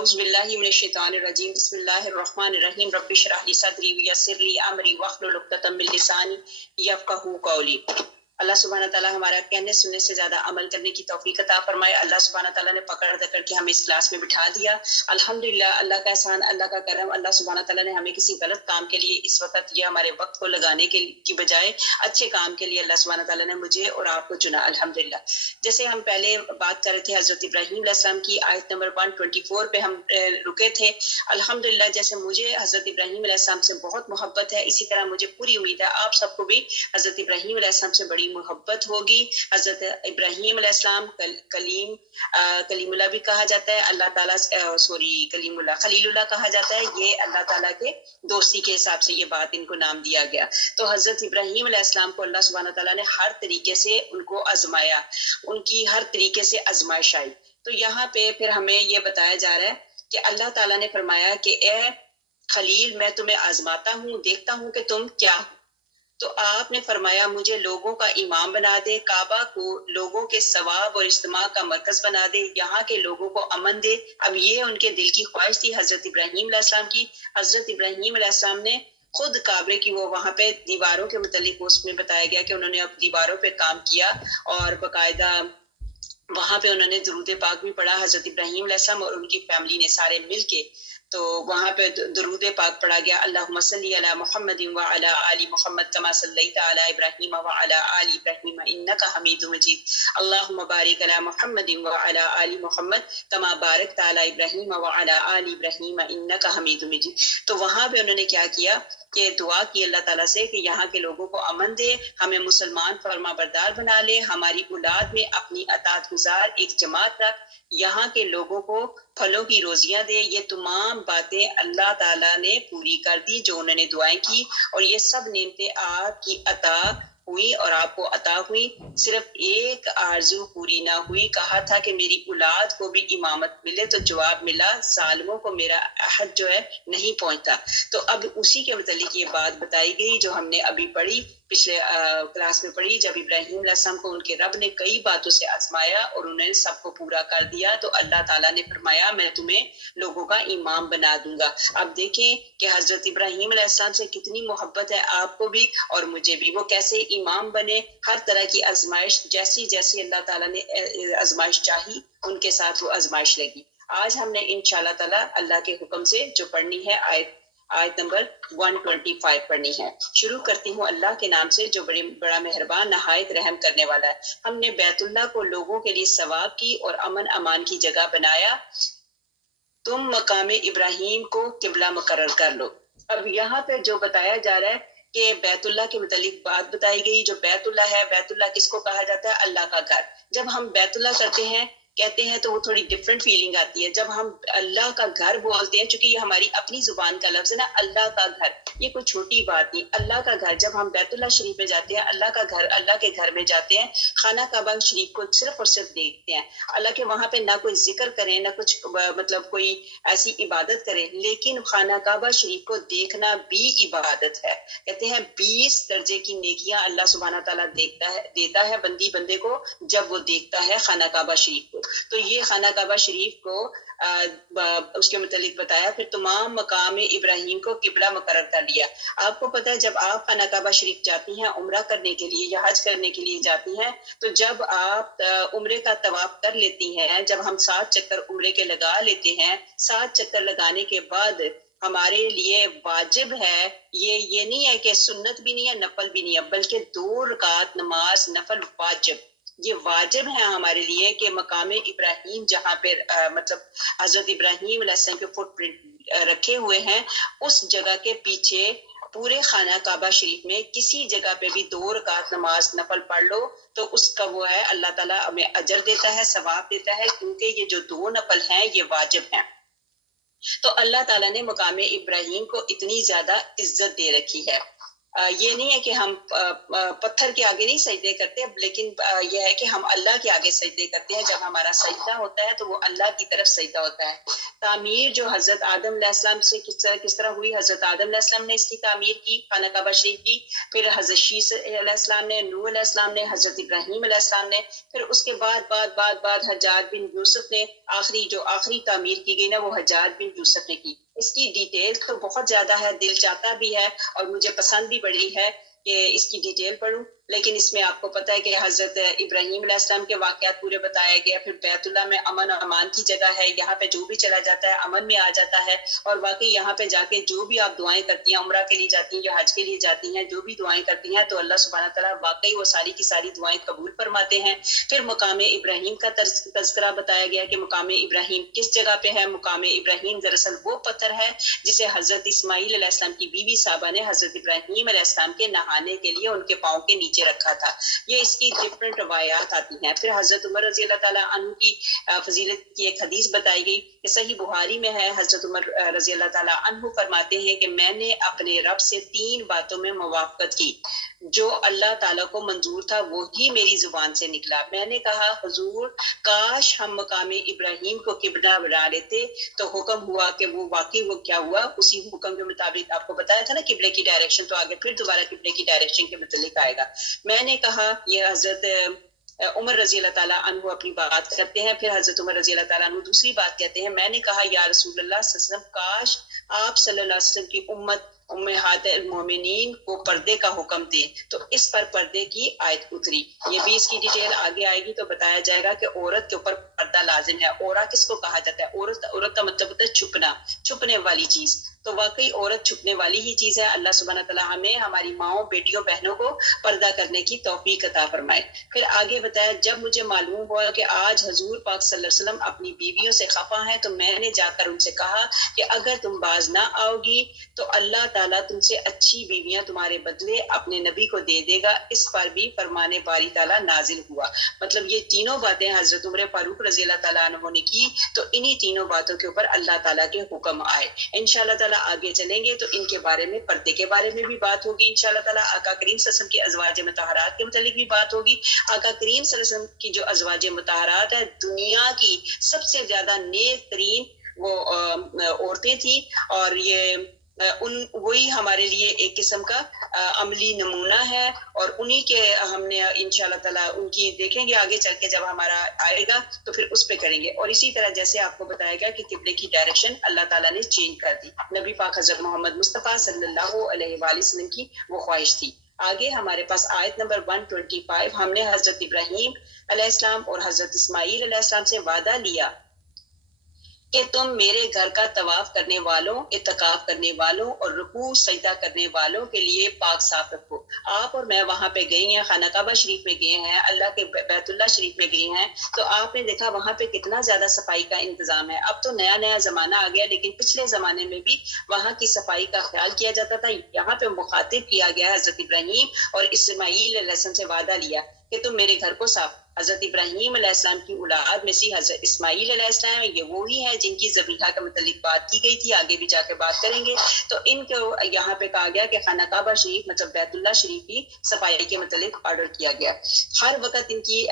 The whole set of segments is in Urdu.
اعوذ باللہ من الشیطان الرجیم بسم اللہ الرحمن الرحیم رب اشرح لی صدری ویسر لی امری واحلل عقدۃ من لسانی یفقہوا قولی۔ اللہ سبحانہ تعالیٰ ہمارا کہنے سننے سے زیادہ عمل کرنے کی توفیق عطا فرمائے۔ اللہ سبحانہ تعالیٰ نے پکڑ کر کے ہمیں اس کلاس میں بٹھا دیا، الحمدللہ، اللہ کا احسان، اللہ کا کرم۔ اللہ سبحانہ تعالیٰ نے ہمیں کسی غلط کام کے لیے اس وقت یہ ہمارے وقت کو لگانے کی بجائے اچھے کام کے لیے اللہ سبحانہ تعالیٰ نے مجھے اور آپ کو چنا، الحمدللہ۔ جیسے ہم پہلے بات کر رہے تھے حضرت ابراہیم علیہ السلام کی، آیت نمبر 124 پہ ہم رکے تھے۔ الحمدللہ، جیسے مجھے حضرت ابراہیم علیہ السلام سے بہت محبت ہے، اسی طرح مجھے پوری امید ہے آپ سب کو بھی حضرت ابراہیم علیہ السلام سے بڑی محبت ہوگی۔ حضرت ابراہیم علیہ السلام کلیم اللہ بھی کہا جاتا ہے، اللہ تعالیٰ کلیم اللہ، خلیل اللہ کہا جاتا ہے، یہ اللہ تعالیٰ کے دوستی کے حساب سے یہ بات ان کو نام دیا گیا۔ تو حضرت ابراہیم علیہ السلام کو اللہ سبحانہ تعالیٰ نے ہر طریقے سے ان کو آزمایا، ان کی ہر طریقے سے آزمائش آئی۔ تو یہاں پہ پھر ہمیں یہ بتایا جا رہا ہے کہ اللہ تعالیٰ نے فرمایا کہ اے خلیل، میں تمہیں آزماتا ہوں، دیکھتا ہوں کہ تم کیا ہو۔ تو آپ نے فرمایا مجھے لوگوں کا امام بنا دے، کعبہ کو لوگوں کے ثواب اور اجتماع کا مرکز بنا دے، یہاں کے لوگوں کو امن دے۔ اب یہ ان کے دل کی خواہش تھی حضرت ابراہیم علیہ السلام کی۔ حضرت ابراہیم علیہ السلام نے خود کعبے کی وہ وہاں پہ دیواروں کے متعلق اس میں بتایا گیا کہ انہوں نے اب دیواروں پہ کام کیا اور باقاعدہ وہاں پہ انہوں نے درود پاک بھی پڑھا، حضرت ابراہیم علیہ السلام اور ان کی فیملی نے سارے مل کے۔ تو وہاں پہ درود پاک پڑھا گیا، اللہم صلی علی محمد وعلی آل محمد کما صلیت علی ابراہیم وعلی آل ابراہیم انک حمید مجید، اللہم بارک علی محمد وعلی آل محمد کما بارکت علی ابراہیم وعلی آل ابراہیم انک حمید مجید۔ تو وہاں پہ انہوں نے کیا کیا کہ دعا کی اللہ تعالیٰ سے کہ یہاں کے لوگوں کو امن دے، ہمیں مسلمان فرما بردار بنا لے، ہماری اولاد میں اپنی اطاعت گزار ایک جماعت رکھ، یہاں کے لوگوں کو پھلوں کی روزیاں دے۔ یہ تمام باتیں اللہ تعالیٰ نے پوری کر دی جو انہوں نے دعائیں کی، اور یہ سب نعمتیں آپ کی عطا ہوئی اور آپ کو عطا ہوئی۔ صرف ایک آرزو پوری نہ ہوئی، کہا تھا کہ میری اولاد کو بھی امامت ملے، تو جواب ملا ظالموں کو میرا عہد جو ہے نہیں پہنچتا۔ تو اب اسی کے متعلق یہ بات بتائی گئی جو ہم نے ابھی پڑھی، پچھلے کلاس میں پڑھی، جب ابراہیم علیہ السلام کو ان کے رب نے کئی باتوں سے آزمایا اور انہوں نے سب کو پورا کر دیا، تو اللہ تعالیٰ نے فرمایا میں تمہیں لوگوں کا امام بنا دوں گا۔ اب دیکھیں کہ حضرت ابراہیم علیہ السلام سے کتنی محبت ہے آپ کو بھی اور مجھے بھی، وہ کیسے امام بنے، ہر طرح کی آزمائش جیسی جیسی اللہ تعالیٰ نے آزمائش چاہی ان کے ساتھ وہ آزمائش لگی۔ آج ہم نے انشاءاللہ تعالیٰ اللہ کے حکم سے جو پڑھنی ہے آیت نمبر 125 پڑھنی ہے۔ شروع کرتی ہوں اللہ کے نام سے جو بڑا مہربان نہایت رحم کرنے والا ہے۔ ہم نے بیت اللہ کو لوگوں کے لیے ثواب کی اور امن امان کی جگہ بنایا، تم مقام ابراہیم کو قبلہ مقرر کر لو۔ اب یہاں پہ جو بتایا جا رہا ہے کہ بیت اللہ کے متعلق بات بتائی گئی، جو بیت اللہ ہے، بیت اللہ کس کو کہا جاتا ہے؟ اللہ کا گھر۔ جب ہم بیت اللہ کہتے ہیں تو وہ تھوڑی ڈفرینٹ فیلنگ آتی ہے۔ جب ہم اللہ کا گھر بولتے ہیں، چونکہ یہ ہماری اپنی زبان کا لفظ ہے نا، اللہ کا گھر، یہ کوئی چھوٹی بات نہیں۔ اللہ کا گھر، جب ہم بیت اللہ شریف میں جاتے ہیں، اللہ کا گھر، اللہ کے گھر میں جاتے ہیں، خانہ کعبہ شریف کو صرف اور صرف دیکھتے ہیں، حالانکہ وہاں پہ نہ کوئی ذکر کریں، نہ کچھ مطلب کوئی ایسی عبادت کریں، لیکن خانہ کعبہ شریف کو دیکھنا بھی عبادت ہے۔ کہتے ہیں 20 درجے کی نیکیاں اللہ سبحانہ تعالیٰ دیتا ہے بندے کو جب وہ دیکھتا ہے خانہ کعبہ شریف کو۔ تو یہ خانہ کعبہ شریف کو اس کے متعلق بتایا، پھر تمام مقام ابراہیم کو قبلہ مقرر کر لیا۔ آپ کو پتہ ہے جب آپ خانہ کعبہ شریف جاتی ہیں عمرہ کرنے کے لیے یا حج کرنے کے لیے جاتی ہیں، تو جب آپ عمرے کا طواف کر لیتی ہیں، جب ہم 7 چکر عمرے کے لگا لیتے ہیں، 7 چکر لگانے کے بعد ہمارے لیے واجب ہے، یہ نہیں ہے کہ سنت بھی نہیں ہے، نفل بھی نہیں ہے، بلکہ 2 رکعت نماز نفل واجب، یہ واجب ہے ہمارے لیے کہ مقام ابراہیم جہاں پہ مطلب حضرت ابراہیم علیہ السلام کے فٹ پرنٹ رکھے ہوئے ہیں، اس جگہ کے پیچھے پورے خانہ کعبہ شریف میں کسی جگہ پہ بھی 2 رکعت نماز نفل پڑھ لو تو اس کا وہ ہے، اللہ تعالیٰ ہمیں اجر دیتا ہے، ثواب دیتا ہے، کیونکہ یہ جو 2 نفل ہیں یہ واجب ہیں۔ تو اللہ تعالیٰ نے مقام ابراہیم کو اتنی زیادہ عزت دے رکھی ہے۔ یہ نہیں ہے کہ ہم پتھر کے آگے نہیں سجدے کرتے، لیکن یہ ہے کہ ہم اللہ کے آگے سجدے کرتے ہیں۔ جب ہمارا سجدہ ہوتا ہے تو وہ اللہ کی طرف سجدہ ہوتا ہے۔ تعمیر جو حضرت آدم علیہ السلام سے کس طرح ہوئی، حضرت آدم علیہ السلام نے اس کی تعمیر کی، خانہ کعبہ شریف کی، پھر حضرت شیس علیہ السلام نے، نوح علیہ السلام نے، حضرت ابراہیم علیہ السلام نے، پھر اس کے بعد حجاج بن یوسف نے آخری تعمیر کی گئی نا، وہ حجاج بن یوسف نے کی۔ اس کی ڈیٹیل تو بہت زیادہ ہے، دل چاہتا بھی ہے اور مجھے پسند بھی بڑی ہے کہ اس کی ڈیٹیل پڑھوں، لیکن اس میں آپ کو پتہ ہے کہ حضرت ابراہیم علیہ السلام کے واقعات پورے بتایا گیا، پھر بیت اللہ میں امن و امان کی جگہ ہے، یہاں پہ جو بھی چلا جاتا ہے امن میں آ جاتا ہے، اور واقعی یہاں پہ جا کے جو بھی آپ دعائیں کرتی ہیں، عمرہ کے لیے جاتی ہیں یا حج کے لیے جاتی ہیں، جو بھی دعائیں کرتی ہیں تو اللہ سبحانہ تعالیٰ واقعی وہ ساری کی ساری دعائیں قبول فرماتے ہیں۔ پھر مقام ابراہیم کا تذکرہ بتایا گیا کہ مقام ابراہیم کس جگہ پہ ہے۔ مقام ابراہیم دراصل وہ پتھر ہے جسے حضرت اسماعیل علیہ السلام کی بیوی سابا نے حضرت ابراہیم علیہ السلام کے نہانے کے لیے ان کے پاؤں کے نیچے رکھا تھا۔ یہ اس کی ڈفرنٹ روایات آتی ہیں۔ پھر حضرت عمر رضی اللہ تعالیٰ عنہ کی فضیلت کی ایک حدیث بتائی گئی کہ صحیح بخاری میں ہے، حضرت عمر رضی اللہ تعالیٰ عنہ فرماتے ہیں کہ میں نے اپنے رب سے 3 باتوں میں موافقت کی، جو اللہ تعالیٰ کو منظور تھا وہی میری زبان سے نکلا۔ میں نے کہا حضور کاش ہم مقام ابراہیم کو قبلہ بنا لیتے، تو حکم ہوا کہ وہ واقعی وہ کیا ہوا، اسی حکم کے مطابق آپ کو بتایا تھا نا قبلے کی ڈائریکشن، تو آگے پھر دوبارہ قبلے کی ڈائریکشن کے متعلق آئے گا۔ میں نے کہا، یہ حضرت عمر رضی اللہ تعالیٰ عنہ اپنی بات کرتے ہیں، پھر حضرت عمر رضی اللہ تعالیٰ عنہ دوسری بات کہتے ہیں، میں نے کہا یا رسول اللہ صلی اللہ علیہ وسلم کاش آپ صلی اللہ علیہ وسلم کی امت امہات المومنین کو پردے کا حکم دے، تو اس پر پردے کی آیت اتری۔ یہ بھی اس کی ڈیٹیل آگے آئے گی تو بتایا جائے گا کہ عورت کے اوپر پردہ لازم ہے۔ عورت کس کو کہا جاتا ہے؟ عورت کا مطلب ہوتا ہے چھپنا، چھپنے والی چیز، تو واقعی عورت چھپنے والی ہی چیز ہے۔ اللہ سبحانہ تعالیٰ ہمیں ہماری ماؤں، بیٹیوں، بہنوں کو پردہ کرنے کی توفیق عطا فرمائے۔ پھر آگے بتایا جب مجھے معلوم ہوا کہ آج حضور پاک صلی اللہ علیہ وسلم اپنی بیویوں سے خفا ہیں، تو میں نے جا کر ان سے کہا کہ اگر تم باز نہ آؤ گی تو اللہ تعالیٰ تم سے اچھی بیویاں تمہارے بدلے اپنے نبی کو دے دے گا۔ اس پر بھی فرمان باری تعالیٰ نازل ہوا۔ مطلب یہ تینوں باتیں حضرت عمر فاروق رضی اللہ تعالیٰ عنہ نے کی، تو انہی تینوں باتوں کے اوپر اللہ تعالیٰ کے حکم آئے۔ انشاءاللہ تعالیٰ آگے چلیں گے تو ان کے بارے میں، پردے کے بارے میں بھی بات ہوگی انشاءاللہ تعالیٰ، آقا کریم صلی اللہ علیہ وسلم کی ازواج مطہرات کے متعلق بھی بات ہوگی۔ آقا کریم صلی اللہ علیہ وسلم کی جو ازواج مطہرات ہیں، دنیا کی سب سے زیادہ نیک ترین وہ عورتیں تھیں، اور یہ وہی ہمارے لیے ایک قسم کا عملی نمونہ ہے، اور انہی کے ہم نے انشاءاللہ تعالیٰ ان کی دیکھیں گے آگے چل کے جب ہمارا آئے گا تو پھر اس پہ کریں گے۔ اور اسی طرح جیسے آپ کو بتایا گیا کہ قبلے کی ڈائریکشن اللہ تعالیٰ نے چینج کر دی، نبی پاک حضرت محمد مصطفیٰ صلی اللہ علیہ وآلہ وسلم کی وہ خواہش تھی۔ آگے ہمارے پاس آیت نمبر 125، ہم نے حضرت ابراہیم علیہ السلام اور حضرت اسماعیل علیہ السلام سے وعدہ لیا کہ تم میرے گھر کا طواف کرنے والوں، اعتکاف کرنے والوں اور رکوع سجدہ کرنے والوں کے لیے پاک صاف رکھو۔ آپ اور میں وہاں پہ گئے ہیں، خانہ کعبہ شریف میں گئے ہیں، اللہ کے بیت اللہ شریف میں گئے ہیں، تو آپ نے دیکھا وہاں پہ کتنا زیادہ صفائی کا انتظام ہے۔ اب تو نیا زمانہ آ گیا، لیکن پچھلے زمانے میں بھی وہاں کی صفائی کا خیال کیا جاتا تھا۔ یہاں پہ مخاطب کیا گیا ہے حضرت ابراہیم اور اسماعیل علیہ السلام سے وعدہ لیا کہ تم میرے گھر کو صاف۔ حضرت ابراہیم علیہ السلام کی اولاد میں سے حضرت اسماعیل علیہ السلام، یہ وہی ہے جن کی ذبیحہ کے متعلق بات کی گئی تھی، آگے بھی جا کے بات کریں گے۔ تو ان کو یہاں پہ کہا گیا کہ خانہ کعبہ شریف مطلب بیت اللہ شریف کی صفائی کے متعلق آرڈر کیا گیا۔ ہر وقت ان کی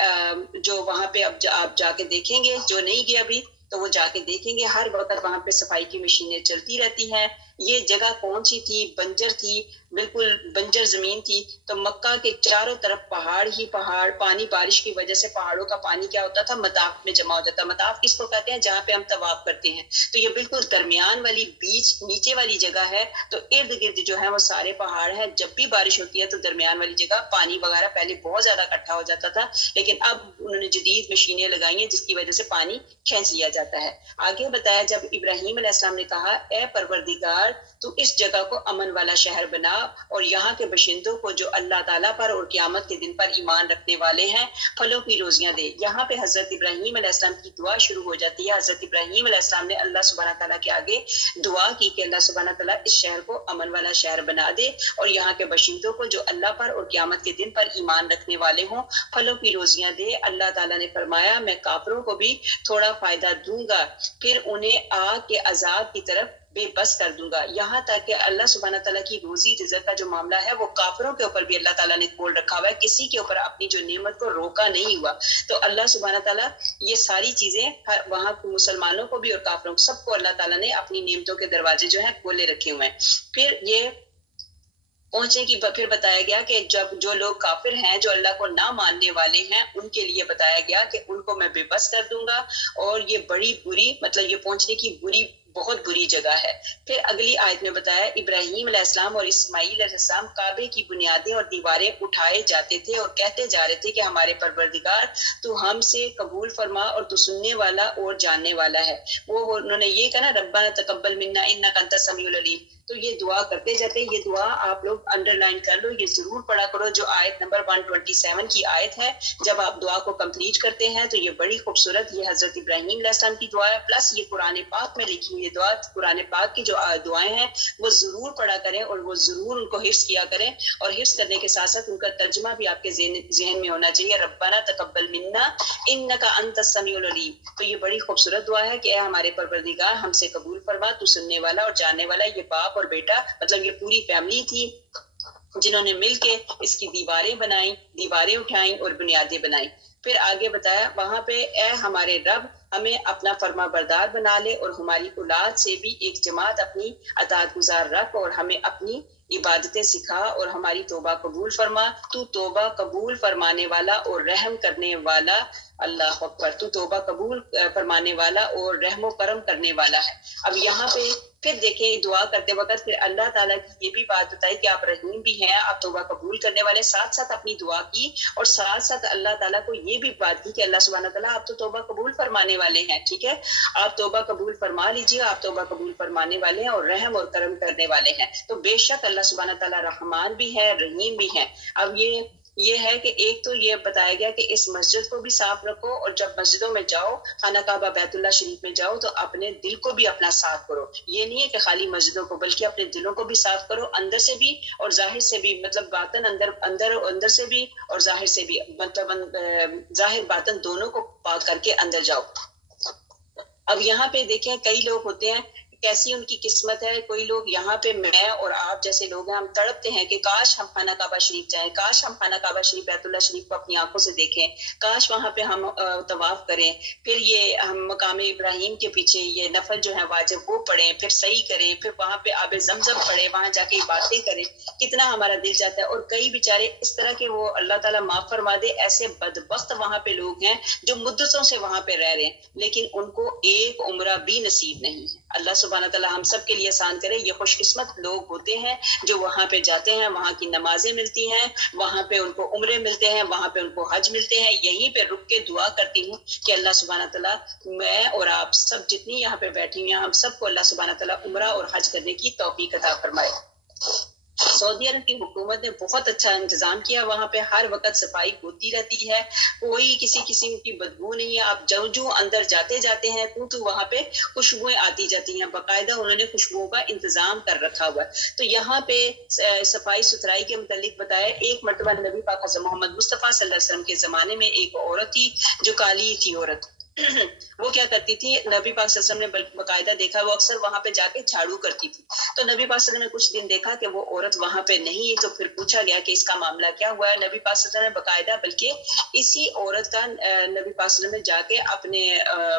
جو وہاں پہ اب آپ جا کے دیکھیں گے، جو نہیں گیا ابھی تو وہ جا کے دیکھیں گے، ہر وقت وہاں پہ صفائی کی مشینیں چلتی رہتی ہیں۔ یہ جگہ کون سی تھی؟ بنجر تھی، بالکل بنجر زمین تھی، تو مکہ کے چاروں طرف پہاڑ ہی پہاڑ، پانی بارش کی وجہ سے پہاڑوں کا پانی کیا ہوتا تھا، مطاف میں جمع ہو جاتا۔ مطاف کس کو کہتے ہیں؟ جہاں پہ ہم طواف کرتے ہیں، تو یہ بالکل درمیان والی بیچ نیچے والی جگہ ہے، تو ارد گرد جو ہے وہ سارے پہاڑ ہیں۔ جب بھی بارش ہوتی ہے تو درمیان والی جگہ پانی وغیرہ پہلے بہت زیادہ اکٹھا ہو جاتا تھا، لیکن اب انہوں نے جدید مشینیں لگائی ہیں جس کی وجہ سے پانی کھینچ لیا جاتا ہے۔ آگے بتایا جب ابراہیم علیہ السلام نے کہا اے پروردگار تو اس جگہ کو امن والا شہر بنا، اور یہاں کے باشندوں کو جو اللہ تعالیٰ پر اور قیامت کے دن پر ایمان رکھنے والے ہیں پھلوں کی روزیاں دے۔ یہاں پہ حضرت ابراہیم علیہ السلام کی دعا شروع ہو جاتی ہے۔ حضرت ابراہیم علیہ السلام نے اللہ سبحانہ تعالیٰ کے آگے دعا کی کہ اللہ سبحانہ تعالیٰ اس شہر کو امن والا شہر بنا دے، اور یہاں کے باشندوں کو جو اللہ پر اور قیامت کے دن پر ایمان رکھنے والے ہوں پھلوں کی روزیاں دے۔ اللہ تعالیٰ نے فرمایا میں کافروں کو بھی تھوڑا فائدہ دوں گا، پھر انہیں آگ کے عذاب کی طرف بے بس کر دوں گا. یہاں تک کہ اللہ سبحانہ تعالیٰ کی روزی رزق کا جو معاملہ ہے وہ کافروں کے اوپر بھی اللہ تعالیٰ نے کھول رکھا ہوا ہے, کسی کے اوپر اپنی جو نعمت کو روکا نہیں ہوا. تو اللہ سبحانہ تعالیٰ یہ ساری چیزیں وہاں مسلمانوں کو بھی اور کافروں کو سب کو اللہ تعالیٰ نے اپنی نعمتوں کے دروازے جو ہیں کھولے رکھے ہوئے ہیں. پھر یہ پہنچے کی پھر بتایا گیا کہ جب جو لوگ کافر ہیں, جو اللہ کو نہ ماننے والے ہیں, ان کے لیے بتایا گیا کہ ان کو میں بے بس کر دوں گا, اور یہ بڑی بری مطلب یہ پہنچنے کی بہت بری جگہ ہے. پھر اگلی آیت میں بتایا ابراہیم علیہ السلام اور اسماعیل علیہ السلام کعبے کی بنیادیں اور دیواریں اٹھائے جاتے تھے اور کہتے جا رہے تھے کہ ہمارے پروردگار تو ہم سے قبول فرما اور تو سننے والا اور جاننے والا ہے. وہ انہوں نے یہ کہا نا ربنا تقبل منا انک انت السمیع العلیم. تو یہ دعا کرتے جاتے, یہ دعا آپ لوگ انڈر لائن کر لو, یہ ضرور پڑھا کرو جو آیت نمبر 127 کی آیت ہے. جب آپ دعا کو کمپلیٹ کرتے ہیں تو یہ بڑی خوبصورت یہ حضرت ابراہیم علیہ السلام کی دعا ہے, پلس یہ قرآن پاک میں لکھی ہوئی دعا. قرآن پاک کی جو دعائیں ہیں وہ ضرور پڑھا کریں اور وہ ضرور ان کو حفظ کیا کریں, اور حفظ کرنے کے ساتھ ساتھ ان کا ترجمہ بھی آپ کے ذہن میں ہونا چاہیے. ربنا تقبل منا انک انت السمیع العلیم. تو یہ بڑی خوبصورت دعا ہے کہ اے ہمارے پروردگار ہم سے قبول فرما, تو سننے والا اور جاننے والا. یہ باپ اور بیٹا مطلب یہ پوری فیملی تھی جنہوں نے مل کے اس کی دیواریں بنائیں, دیواریں اٹھائیں اور بنیادیں بنائیں. پھر آگے بتایا وہاں پہ اے ہمارے رب ہمیں اپنا فرما بردار بنا لے اور ہماری اولاد سے بھی ایک جماعت اپنی اطاعت گزار رکھ, اور ہمیں اپنی عبادتیں سکھا اور ہماری توبہ قبول فرما. تو توبہ قبول فرمانے والا اور رحم کرنے والا. اللہ اکبر. تو توبہ قبول فرمانے والا اور رحم و کرم کرنے والا ہے. اب یہاں پہ پھر دیکھیں دعا کرتے وقت پھر اللہ تعالیٰ کی یہ بھی بات بتائی کہ آپ رحیم بھی ہیں, آپ توبہ قبول کرنے والے, ساتھ ساتھ اپنی دعا کی, اور ساتھ ساتھ اللہ تعالیٰ کو یہ بھی بات کی کہ اللہ سبحانہ تعالیٰ آپ تو توبہ قبول فرمانے والے ہیں, ٹھیک ہے, آپ توبہ قبول فرما لیجیے, آپ توبہ قبول فرمانے والے ہیں اور رحم اور کرم کرنے والے ہیں. تو بے شک اللہ سبحانہ تعالیٰ رحمان بھی ہے, رحیم بھی ہے. اب یہ ہے کہ ایک تو یہ بتایا گیا کہ اس مسجد کو بھی صاف رکھو, اور جب مسجدوں میں جاؤ, خانہ کعبہ بیت اللہ شریف میں جاؤ, تو اپنے دل کو بھی اپنا صاف کرو. یہ نہیں ہے کہ خالی مسجدوں کو, بلکہ اپنے دلوں کو بھی صاف کرو, اندر سے بھی اور ظاہر سے بھی, مطلب باطن اندر سے بھی اور ظاہر سے بھی, مطلب ظاہر باطن دونوں کو پاک کر کے اندر جاؤ. اب یہاں پہ دیکھیں کئی لوگ ہوتے ہیں کیسی ان کی قسمت ہے. کوئی لوگ یہاں پہ میں اور آپ جیسے لوگ ہیں, ہم تڑپتے ہیں کہ کاش ہم خانہ کعبہ شریف جائیں, کاش ہم خانہ کعبہ شریف بیت اللہ شریف کو اپنی آنکھوں سے دیکھیں, کاش وہاں پہ ہم طواف کریں, پھر یہ ہم مقام ابراہیم کے پیچھے یہ نفل جو ہے واجب وہ پڑھیں, پھر صحیح کریں, پھر وہاں پہ آب زمزم پڑھیں, وہاں جا کے باتیں کریں. کتنا ہمارا دل چاہتا ہے. اور کئی بیچارے اس طرح کے وہ اللہ تعالیٰ معاف فرما دے, ایسے بدبخت وہاں پہ لوگ ہیں جو مدتوں سے وہاں پہ رہ رہے ہیں, لیکن ان کو ایک عمرہ بھی نصیب نہیں ہے. اللہ سبحانہ تعالیٰ ہم سب کے لیے آسان کرے. یہ خوش قسمت لوگ ہوتے ہیں جو وہاں پہ جاتے ہیں, وہاں کی نمازیں ملتی ہیں, وہاں پہ ان کو عمرے ملتے ہیں, وہاں پہ ان کو حج ملتے ہیں. یہیں پہ رک کے دعا کرتی ہوں کہ اللہ سبحانہ تعالیٰ میں اور آپ سب جتنی یہاں پہ بیٹھی ہوئی ہیں, ہم سب کو اللہ سبحانہ تعالیٰ عمرہ اور حج کرنے کی توفیق عطا فرمائے. سعودی عرب کی حکومت نے بہت اچھا انتظام کیا, وہاں پہ ہر وقت صفائی ہوتی رہتی ہے, کوئی کسی قسم کی بدبو نہیں ہے. آپ جو اندر جاتے ہیں تو وہاں پہ خوشبوئیں آتی جاتی ہیں, باقاعدہ انہوں نے خوشبوؤں کا انتظام کر رکھا ہوا ہے. تو یہاں پہ صفائی ستھرائی کے متعلق بتایا, ایک مرتبہ نبی پاک حضرت محمد مصطفیٰ صلی اللہ علیہ وسلم کے زمانے میں ایک عورت تھی جو کالی تھی عورت. وہ کیا کرتی تھی, نبی پاک صلی اللہ علیہ وسلم نے باقاعدہ دیکھا وہ اکثر وہاں پہ جا کے جھاڑو کرتی تھی. تو نبی پاک صلی اللہ علیہ وسلم نے کچھ دن دیکھا کہ وہ عورت وہاں پہ نہیں, تو پھر پوچھا گیا کہ اس کا معاملہ کیا ہوا ہے. نبی پاک صلی اللہ علیہ وسلم نے باقاعدہ بلکہ اسی عورت کا نبی پاک صلی اللہ علیہ وسلم نے جا کے اپنے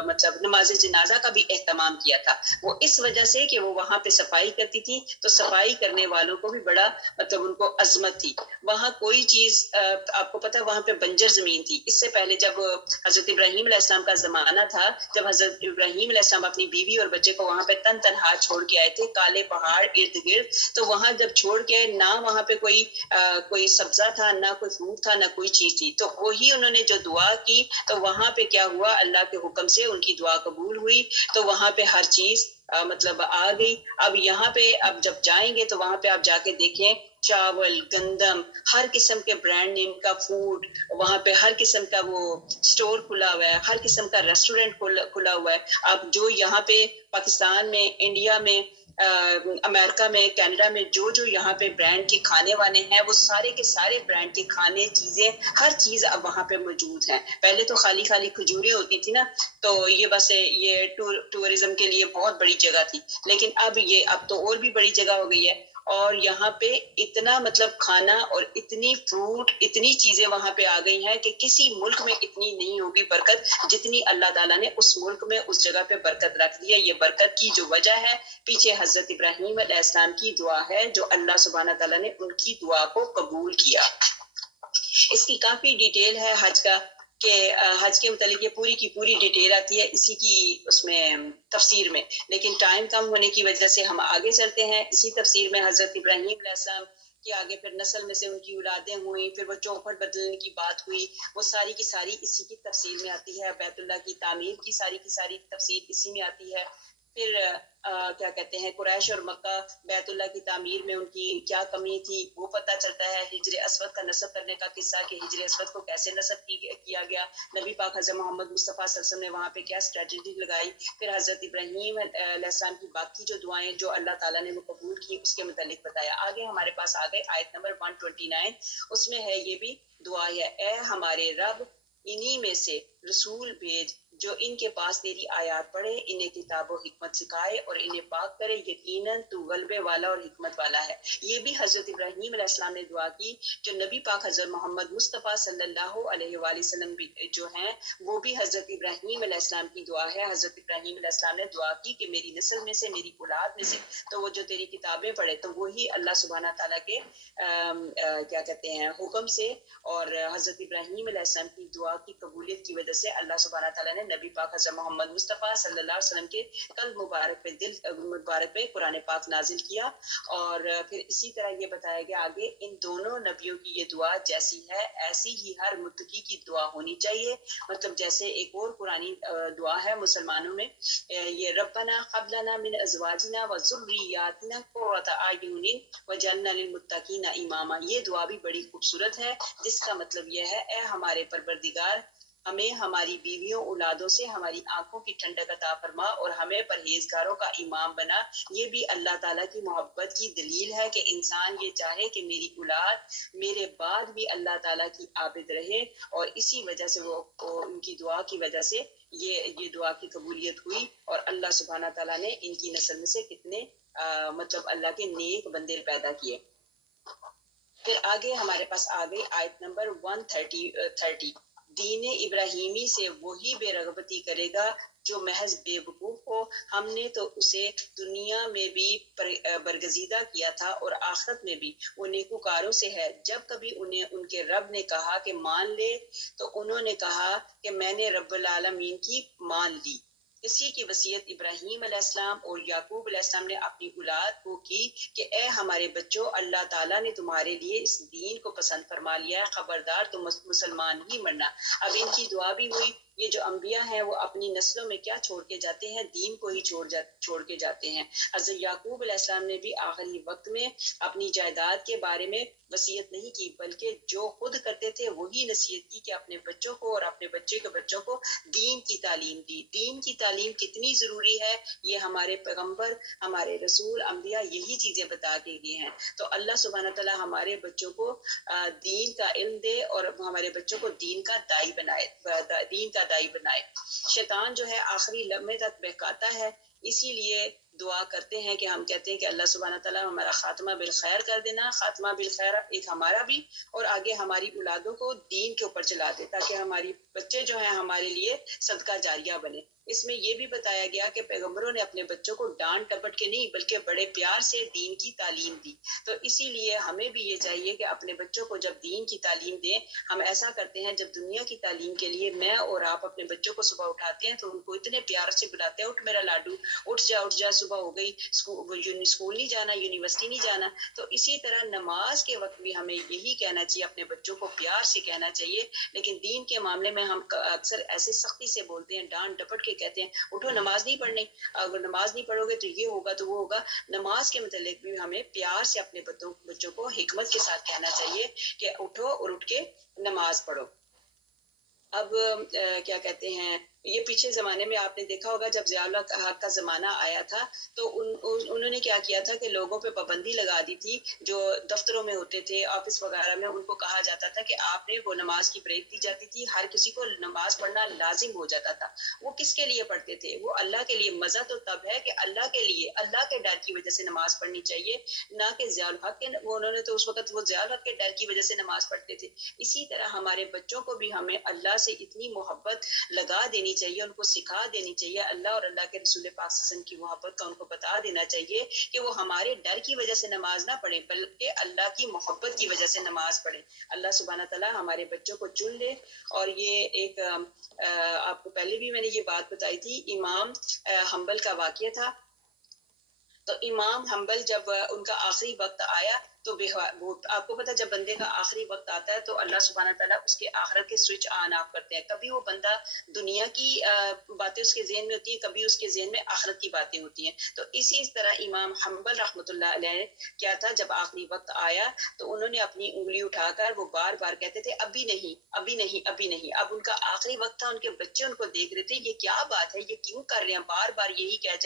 مطلب نماز جنازہ کا بھی اہتمام کیا تھا. وہ اس وجہ سے کہ وہ وہاں پہ صفائی کرتی تھی, تو صفائی کرنے والوں کو بھی بڑا مطلب ان کو عظمت تھی. وہاں کوئی چیز آپ کو پتا وہاں پہ بنجر زمین تھی. اس سے پہلے جب حضرت ابراہیم علیہ السلام کا زمانہ تھا, جب حضرت ابراہیم علیہ السلام اپنی بیوی اور بچے کو وہاں پہ تنہا چھوڑ کے آئے تھے, کالے پہاڑ ارد گرد, تو وہاں جب چھوڑ کے نہ وہاں پہ کوئی سبزہ تھا, نہ کوئی فروٹ تھا, نہ کوئی چیز تھی. تو وہی انہوں نے جو دعا کی, تو وہاں پہ کیا ہوا, اللہ کے حکم سے ان کی دعا قبول ہوئی, تو وہاں پہ ہر چیز مطلب آ گئی. اب یہاں پہ اب جب جائیں گے تو وہاں پہ آپ جا کے دیکھیں, چاول, گندم, ہر قسم کے برانڈ نیم کا فوڈ, وہاں پہ ہر قسم کا وہ سٹور کھلا ہوا ہے, ہر قسم کا ریسٹورینٹ کھلا ہوا ہے. اب جو یہاں پہ پاکستان میں, انڈیا میں امریکہ میں کینیڈا میں جو یہاں پہ برانڈ کے کھانے وانے ہیں وہ سارے کے سارے برانڈ کے کھانے چیزیں ہر چیز اب وہاں پہ موجود ہیں. پہلے تو خالی کھجوریں ہوتی تھی نا, تو یہ بس یہ ٹورزم کے لیے بہت بڑی جگہ تھی, لیکن اب تو اور بھی بڑی جگہ ہو گئی ہے. اور یہاں پہ اتنا مطلب کھانا اور اتنی فروٹ اتنی چیزیں وہاں پہ آ گئی ہیں کہ کسی ملک میں اتنی نہیں ہوگی برکت جتنی اللہ تعالیٰ نے اس ملک میں اس جگہ پہ برکت رکھ دی ہے. یہ برکت کی جو وجہ ہے پیچھے حضرت ابراہیم علیہ السلام کی دعا ہے, جو اللہ سبحانہ تعالیٰ نے ان کی دعا کو قبول کیا. اس کی کافی ڈیٹیل ہے حج کا, کہ حج کے متعلق یہ پوری کی پوری ڈیٹیل آتی ہے اسی کی اس میں تفسیر میں, لیکن ٹائم کم ہونے کی وجہ سے ہم آگے چلتے ہیں. اسی تفسیر میں حضرت ابراہیم علیہ السلام کہ آگے پھر نسل میں سے ان کی اولادیں ہوئیں, پھر وہ چوکھٹ بدلنے کی بات ہوئی, وہ ساری کی ساری اسی کی تفسیر میں آتی ہے. بیت اللہ کی تعمیر کی ساری تفسیر اسی میں آتی ہے. پھر کیا کہتے ہیں قریش اور مکہ بیت اللہ کی تعمیر میں ان کی کیا کمی تھی وہ پتہ چلتا ہے. ہجر اسود کا نصب کرنے کا قصہ کہ ہجر اسود کو کیسے نصب کیا گیا, نبی پاک حضرت محمد مصطفیٰ صلی اللہ علیہ وسلم نے وہاں پہ کیا اسٹریٹجی لگائی. پھر حضرت ابراہیم علیہ السلام کی باقی جو دعائیں جو اللہ تعالیٰ نے وہ قبول کی اس کے متعلق بتایا. آگے ہمارے پاس آ گئے آیت نمبر 129, اس میں ہے یہ بھی دعا ہے, اے ہمارے رب انہی میں سے رسول بھیج جو ان کے پاس تیری آیات پڑھے, انہیں کتاب و حکمت سکھائے اور انہیں پاک کرے, یقیناً تو غلبے والا اور حکمت والا ہے. یہ بھی حضرت ابراہیم علیہ السلام نے دعا کی, جو نبی پاک حضرت محمد مصطفیٰ صلی اللہ علیہ وآلہ وسلم جو ہیں وہ بھی حضرت ابراہیم علیہ السلام کی دعا ہے. حضرت ابراہیم علیہ السلام نے دعا کی کہ میری نسل میں سے میری اولاد میں سے تو وہ جو تیری کتابیں پڑھے تو وہی اللہ سبحانہ تعالیٰ کے کیا کہتے ہیں حکم سے اور حضرت ابراہیم علیہ السلام کی دعا کی قبولیت کی وجہ سے اللہ سبحانہ تعالیٰ نے نبی پاک حضرت محمد مصطفیٰ صلی اللہ علیہ وسلم کے قلب مبارک پہ دل مبارک پہ قرآن پاک نازل کیا. اور پھر اسی طرح یہ بتایا گیا آگے ان دونوں نبیوں کی یہ دعا جیسی ہے ایسی ہی ہر متقی کی دعا ہونی چاہیے. مطلب جیسے ایک اور قرآنی دعا ہے مسلمانوں میں, یہ ربنا هب لنا من ازواجنا وذریاتنا قرۃ اعین واجعلنا للمتقین اماما. یہ دعا بھی بڑی خوبصورت ہے جس کا مطلب یہ ہے اے ہمارے پروردگار ہمیں ہماری بیویوں اولادوں سے ہماری آنکھوں کی ٹھنڈک عطا فرما اور ہمیں پرہیزگاروں کا امام بنا. یہ بھی اللہ تعالیٰ کی محبت کی دلیل ہے کہ انسان یہ چاہے کہ میری اولاد میرے بعد بھی اللہ تعالیٰ کی عابد رہے, اور اسی وجہ سے وہ ان کی دعا کی وجہ سے یہ دعا کی قبولیت ہوئی, اور اللہ سبحانہ تعالیٰ نے ان کی نسل میں سے کتنے مطلب اللہ کے نیک بندے پیدا کیے. پھر آگے ہمارے پاس آ گئی آیت نمبر 130, دین ابراہیمی سے وہی بے رغبتی کرے گا جو محض بے وقوف ہو. ہم نے تو اسے دنیا میں بھی برگزیدہ کیا تھا اور آخرت میں بھی وہ نیکوکاروں سے ہے. جب کبھی انہیں ان کے رب نے کہا کہ مان لے تو انہوں نے کہا کہ میں نے رب العالمین کی مان لی. اسی کی وصیت ابراہیم علیہ السلام اور یعقوب علیہ السلام نے اپنی اولاد کو کی کہ اے ہمارے بچوں اللہ تعالیٰ نے تمہارے لیے اس دین کو پسند فرما لیا ہے, خبردار تم مسلمان ہی مرنا. اب ان کی دعا بھی ہوئی. یہ جو انبیاء ہیں وہ اپنی نسلوں میں کیا چھوڑ کے جاتے ہیں, دین کو ہی چھوڑ کے جاتے ہیں. حضرت یعقوب علیہ السلام نے بھی آخری وقت میں اپنی جائیداد کے بارے میں وصیت نہیں کی بلکہ جو خود کرتے تھے وہی نصیحت کی کہ اپنے بچوں کو اور اپنے بچے کے بچوں کو دین کی تعلیم دی. دین کی تعلیم کتنی ضروری ہے یہ ہمارے پیغمبر ہمارے رسول انبیاء یہی چیزیں بتا کے گئے ہیں. تو اللہ سبحانہ تعالیٰ ہمارے بچوں کو دین کا علم دے اور ہمارے بچوں کو دین کا دائی بنائے. شیطان جو ہے آخری لمحے تک بہکاتا ہے, اسی لیے دعا کرتے ہیں کہ ہم کہتے ہیں کہ اللہ سبحانہ تعالیٰ ہمارا خاتمہ بالخیر کر دینا, خاتمہ بالخیر ایک ہمارا بھی اور آگے ہماری اولادوں کو دین کے اوپر چلا دے تاکہ ہماری بچے جو ہیں ہمارے لیے صدقہ جاریہ بنے. اس میں یہ بھی بتایا گیا کہ پیغمبروں نے اپنے بچوں کو ڈانٹ ٹپٹ کے نہیں بلکہ بڑے پیار سے دین کی تعلیم دی. تو اسی لیے ہمیں بھی یہ چاہیے کہ اپنے بچوں کو جب دین کی تعلیم دیں, ہم ایسا کرتے ہیں جب دنیا کی تعلیم کے لیے میں اور آپ اپنے بچوں کو صبح اٹھاتے ہیں تو ان کو اتنے پیار سے بلاتے ہیں, اٹھ میرا لاڈو, اٹھ جا صبح ہو گئی, اسکول نہیں جانا, یونیورسٹی نہیں جانا. تو اسی طرح نماز کے وقت بھی ہمیں یہی کہنا چاہیے, اپنے بچوں کو پیار سے کہنا چاہیے. لیکن دین کے معاملے میں ہم اکثر ایسے سختی سے بولتے ہیں, ڈانٹ ڈپٹ کے کہتے ہیں اٹھو نماز نہیں پڑھنی, اگر نماز نہیں پڑھو گے تو یہ ہوگا تو وہ ہوگا. نماز کے متعلق بھی ہمیں پیار سے اپنے بچوں کو حکمت کے ساتھ کہنا چاہیے کہ اٹھو اور اٹھ کے نماز پڑھو. اب کیا کہتے ہیں یہ پیچھے زمانے میں آپ نے دیکھا ہوگا جب ضیاء الحق کا زمانہ آیا تھا تو انہوں نے کیا کیا تھا کہ لوگوں پہ پابندی لگا دی تھی، جو دفتروں میں ہوتے تھے، آفس وغیرہ میں، ان کو کہا جاتا تھا کہ آپ نے وہ نماز کی بریک دی جاتی تھی، ہر کسی کو نماز پڑھنا لازم ہو جاتا تھا۔ وہ کس کے لیے پڑھتے تھے؟ وہ اللہ کے لیے۔ مزہ تو تب ہے کہ اللہ کے لیے، اللہ کے ڈر کی وجہ سے نماز پڑھنی چاہیے، نہ کہ ضیاء الحق کے۔ انہوں نے تو اس وقت وہ ضیاء الحق کے ڈر کی وجہ سے نماز پڑھتے تھے۔ اسی طرح ہمارے بچوں کو بھی ہمیں اللہ سے اتنی محبت لگا دینی چاہیے، ان کو سکھا دینی چاہیے، اللہ اور اللہ کے رسول پاک صلی اللہ علیہ وسلم کی محبت کا ان کو بتا دینا چاہیے کہ وہ ہمارے ڈر کی وجہ سے نماز نہ پڑھیں بلکہ اللہ کی محبت کی وجہ سے نماز پڑھیں۔ اللہ سبحانہ تعالیٰ ہمارے بچوں کو چن لے۔ اور یہ ایک آپ کو پہلے بھی میں نے یہ بات بتائی تھی، امام حنبل کا واقعہ تھا۔ تو امام حنبل جب ان کا آخری وقت آیا تو آپ کو پتا جب بندے کا آخری وقت آتا ہے تو اللہ سبحانہ تعالیٰ اس کے آخرت کے سوئچ آن آف کرتے ہیں۔ کبھی وہ بندہ دنیا کی باتیں اس کے ذہن میں ہوتی ہیں، کبھی اس کے ذہن میں آخرت کی باتیں ہوتی ہیں۔ تو اسی طرح امام حنبل رحمۃ اللہ علیہ کیا تھا، جب آخری وقت آیا تو انہوں نے اپنی انگلی اٹھا کر وہ بار بار کہتے تھے ابھی نہیں، ابھی نہیں، ابھی نہیں۔ اب ان کا آخری وقت تھا، ان کے بچے ان کو دیکھ رہے تھے، یہ کیا بات ہے، یہ کیوں کر رہے ہیں، بار بار یہی کہے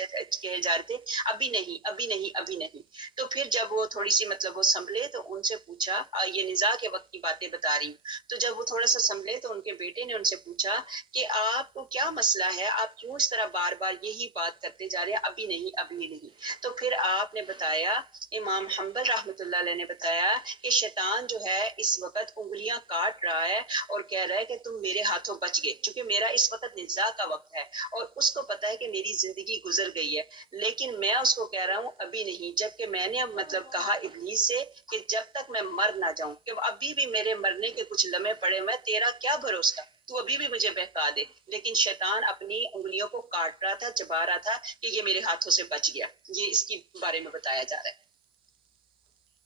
جا رہے تھے ابھی نہیں، ابھی نہیں، ابھی نہیں۔ تو پھر جب وہ تھوڑی سی مطلب وہ سنبھلے تو ان سے پوچھا، یہ نزاع کے وقت کی باتیں بتا رہی ہوں، تو جب وہ تھوڑا سا سنبھلے تو ان کے بیٹے نے ان سے پوچھا کہ آپ کو کیا مسئلہ ہے، آپ کیوں اس طرح بار بار یہی بات کرتے جا رہے ہیں ابھی نہیں، ابھی نہیں۔ تو پھر آپ نے بتایا، امام حنبل رحمۃ اللہ علیہ نے بتایا کہ شیطان جو ہے اس وقت انگلیاں کاٹ رہا ہے اور کہہ رہا ہے کہ تم میرے ہاتھوں بچ گئے، چونکہ میرا اس وقت نزاع کا وقت ہے اور اس کو پتا ہے کہ میری زندگی گزر گئی ہے، لیکن میں اس کو کہہ رہا ہوں ابھی نہیں۔ جبکہ میں نے مطلب کہا ابلیس سے کہ جب تک میں مر نہ جاؤں، کہ ابھی بھی میرے مرنے کے کچھ لمحے پڑے ہوئے، تیرا کیا بھروسہ، تو ابھی بھی مجھے بہکا دے۔ لیکن شیطان اپنی انگلیوں کو کاٹ رہا تھا، چبا رہا تھا کہ یہ میرے ہاتھوں سے بچ گیا۔ یہ اس کے بارے میں بتایا جا رہا ہے۔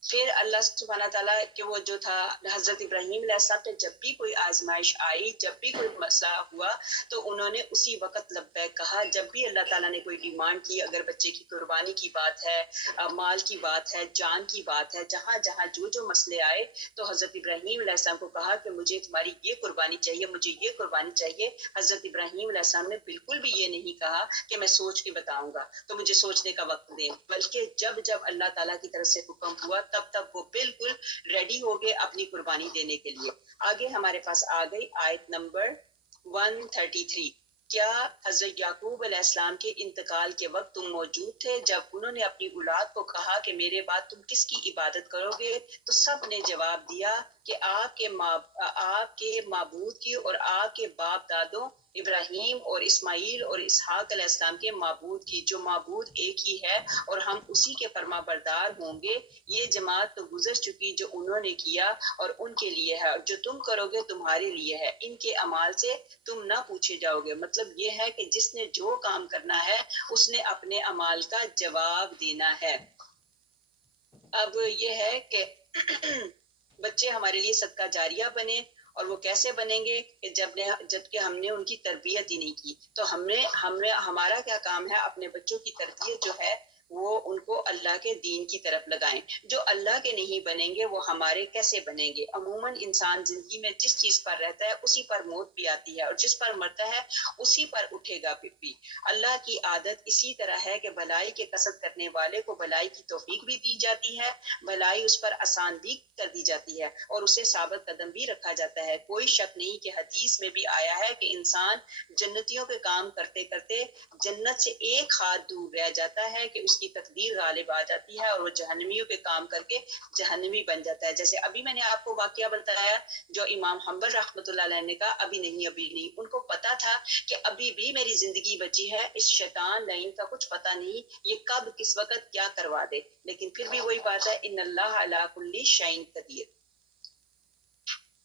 پھر اللہ سبحانہ تعالیٰ کہ وہ جو تھا حضرت ابراہیم علیہ السلام پہ جب بھی کوئی آزمائش آئی، جب بھی کوئی مسئلہ ہوا تو انہوں نے اسی وقت لبیک کہا۔ جب بھی اللہ تعالیٰ نے کوئی ڈیمانڈ کی، اگر بچے کی قربانی کی بات ہے، مال کی بات ہے، جان کی بات ہے، جہاں جہاں جو مسئلے آئے تو حضرت ابراہیم علیہ السلام کو کہا کہ مجھے تمہاری یہ قربانی چاہیے، مجھے یہ قربانی چاہیے۔ حضرت ابراہیم علیہ السلام نے بالکل بھی یہ نہیں کہا کہ میں سوچ کے بتاؤں گا تو مجھے سوچنے کا وقت دیں، بلکہ جب جب اللہ تعالیٰ کی طرف سے حکم ہوا تب تب وہ بالکل ریڈی ہو گئے اپنی قربانی دینے کے لیے۔ آگے ہمارے پاس آ گئی آیت نمبر 133۔ کیا حضرت یعقوب علیہ السلام کے انتقال کے وقت تم موجود تھے جب انہوں نے اپنی اولاد کو کہا کہ میرے بعد تم کس کی عبادت کرو گے؟ تو سب نے جواب دیا کہ آپ کے معبود کی اور آپ کے باپ دادوں ابراہیم اور اسماعیل اور اسحاق علیہ السلام کے معبود کی، جو معبود ایک ہی ہے اور ہم اسی کے فرما بردار ہوں گے۔ یہ جماعت تو گزر چکی جو انہوں نے کیا اور ان کے لیے ہے، اور جو تم کرو گے تمہارے لیے ہے، ان کے اعمال سے تم نہ پوچھے جاؤ گے۔ مطلب یہ ہے کہ جس نے جو کام کرنا ہے اس نے اپنے اعمال کا جواب دینا ہے۔ اب یہ ہے کہ بچے ہمارے لیے صدقہ جاریہ بنے، اور وہ کیسے بنیں گے کہ جبکہ ہم نے ان کی تربیت ہی نہیں کی۔ تو ہمارا کیا کام ہے، اپنے بچوں کی تربیت جو ہے وہ ان کو اللہ کے دین کی طرف لگائیں۔ جو اللہ کے نہیں بنیں گے وہ ہمارے کیسے بنیں گے؟ عموماً انسان زندگی میں جس چیز پر رہتا ہے اسی پر موت بھی آتی ہے، اور جس پر مرتا ہے اسی پر اٹھے گا پھر بھی۔ اللہ کی عادت اسی طرح ہے کہ بھلائی کے قصد کرنے والے کو بھلائی کی توفیق بھی دی جاتی ہے، بھلائی اس پر آسان بھی کر دی جاتی ہے، اور اسے ثابت قدم بھی رکھا جاتا ہے۔ کوئی شک نہیں کہ حدیث میں بھی آیا ہے کہ انسان جنتیوں کے کام کرتے کرتے جنت سے ایک ہاتھ دور رہ جاتا ہے کہ اس کی تقدیر غالب آ جاتی ہے اور وہ جہنمیوں کے کام کر کے جہنمی بن جاتا ہے۔ جیسے ابھی میں نے آپ کو واقعہ بتایا جو امام حنبل رحمۃ اللہ علیہ نے کہا ابھی نہیں، ابھی نہیں۔ ان کو پتا تھا کہ ابھی بھی میری زندگی بچی ہے، اس شیطان لعین کا کچھ پتا نہیں یہ کب کس وقت کیا کروا دے، لیکن پھر بھی وہی بات ہے، ان اللہ علی کل شیء قدیر۔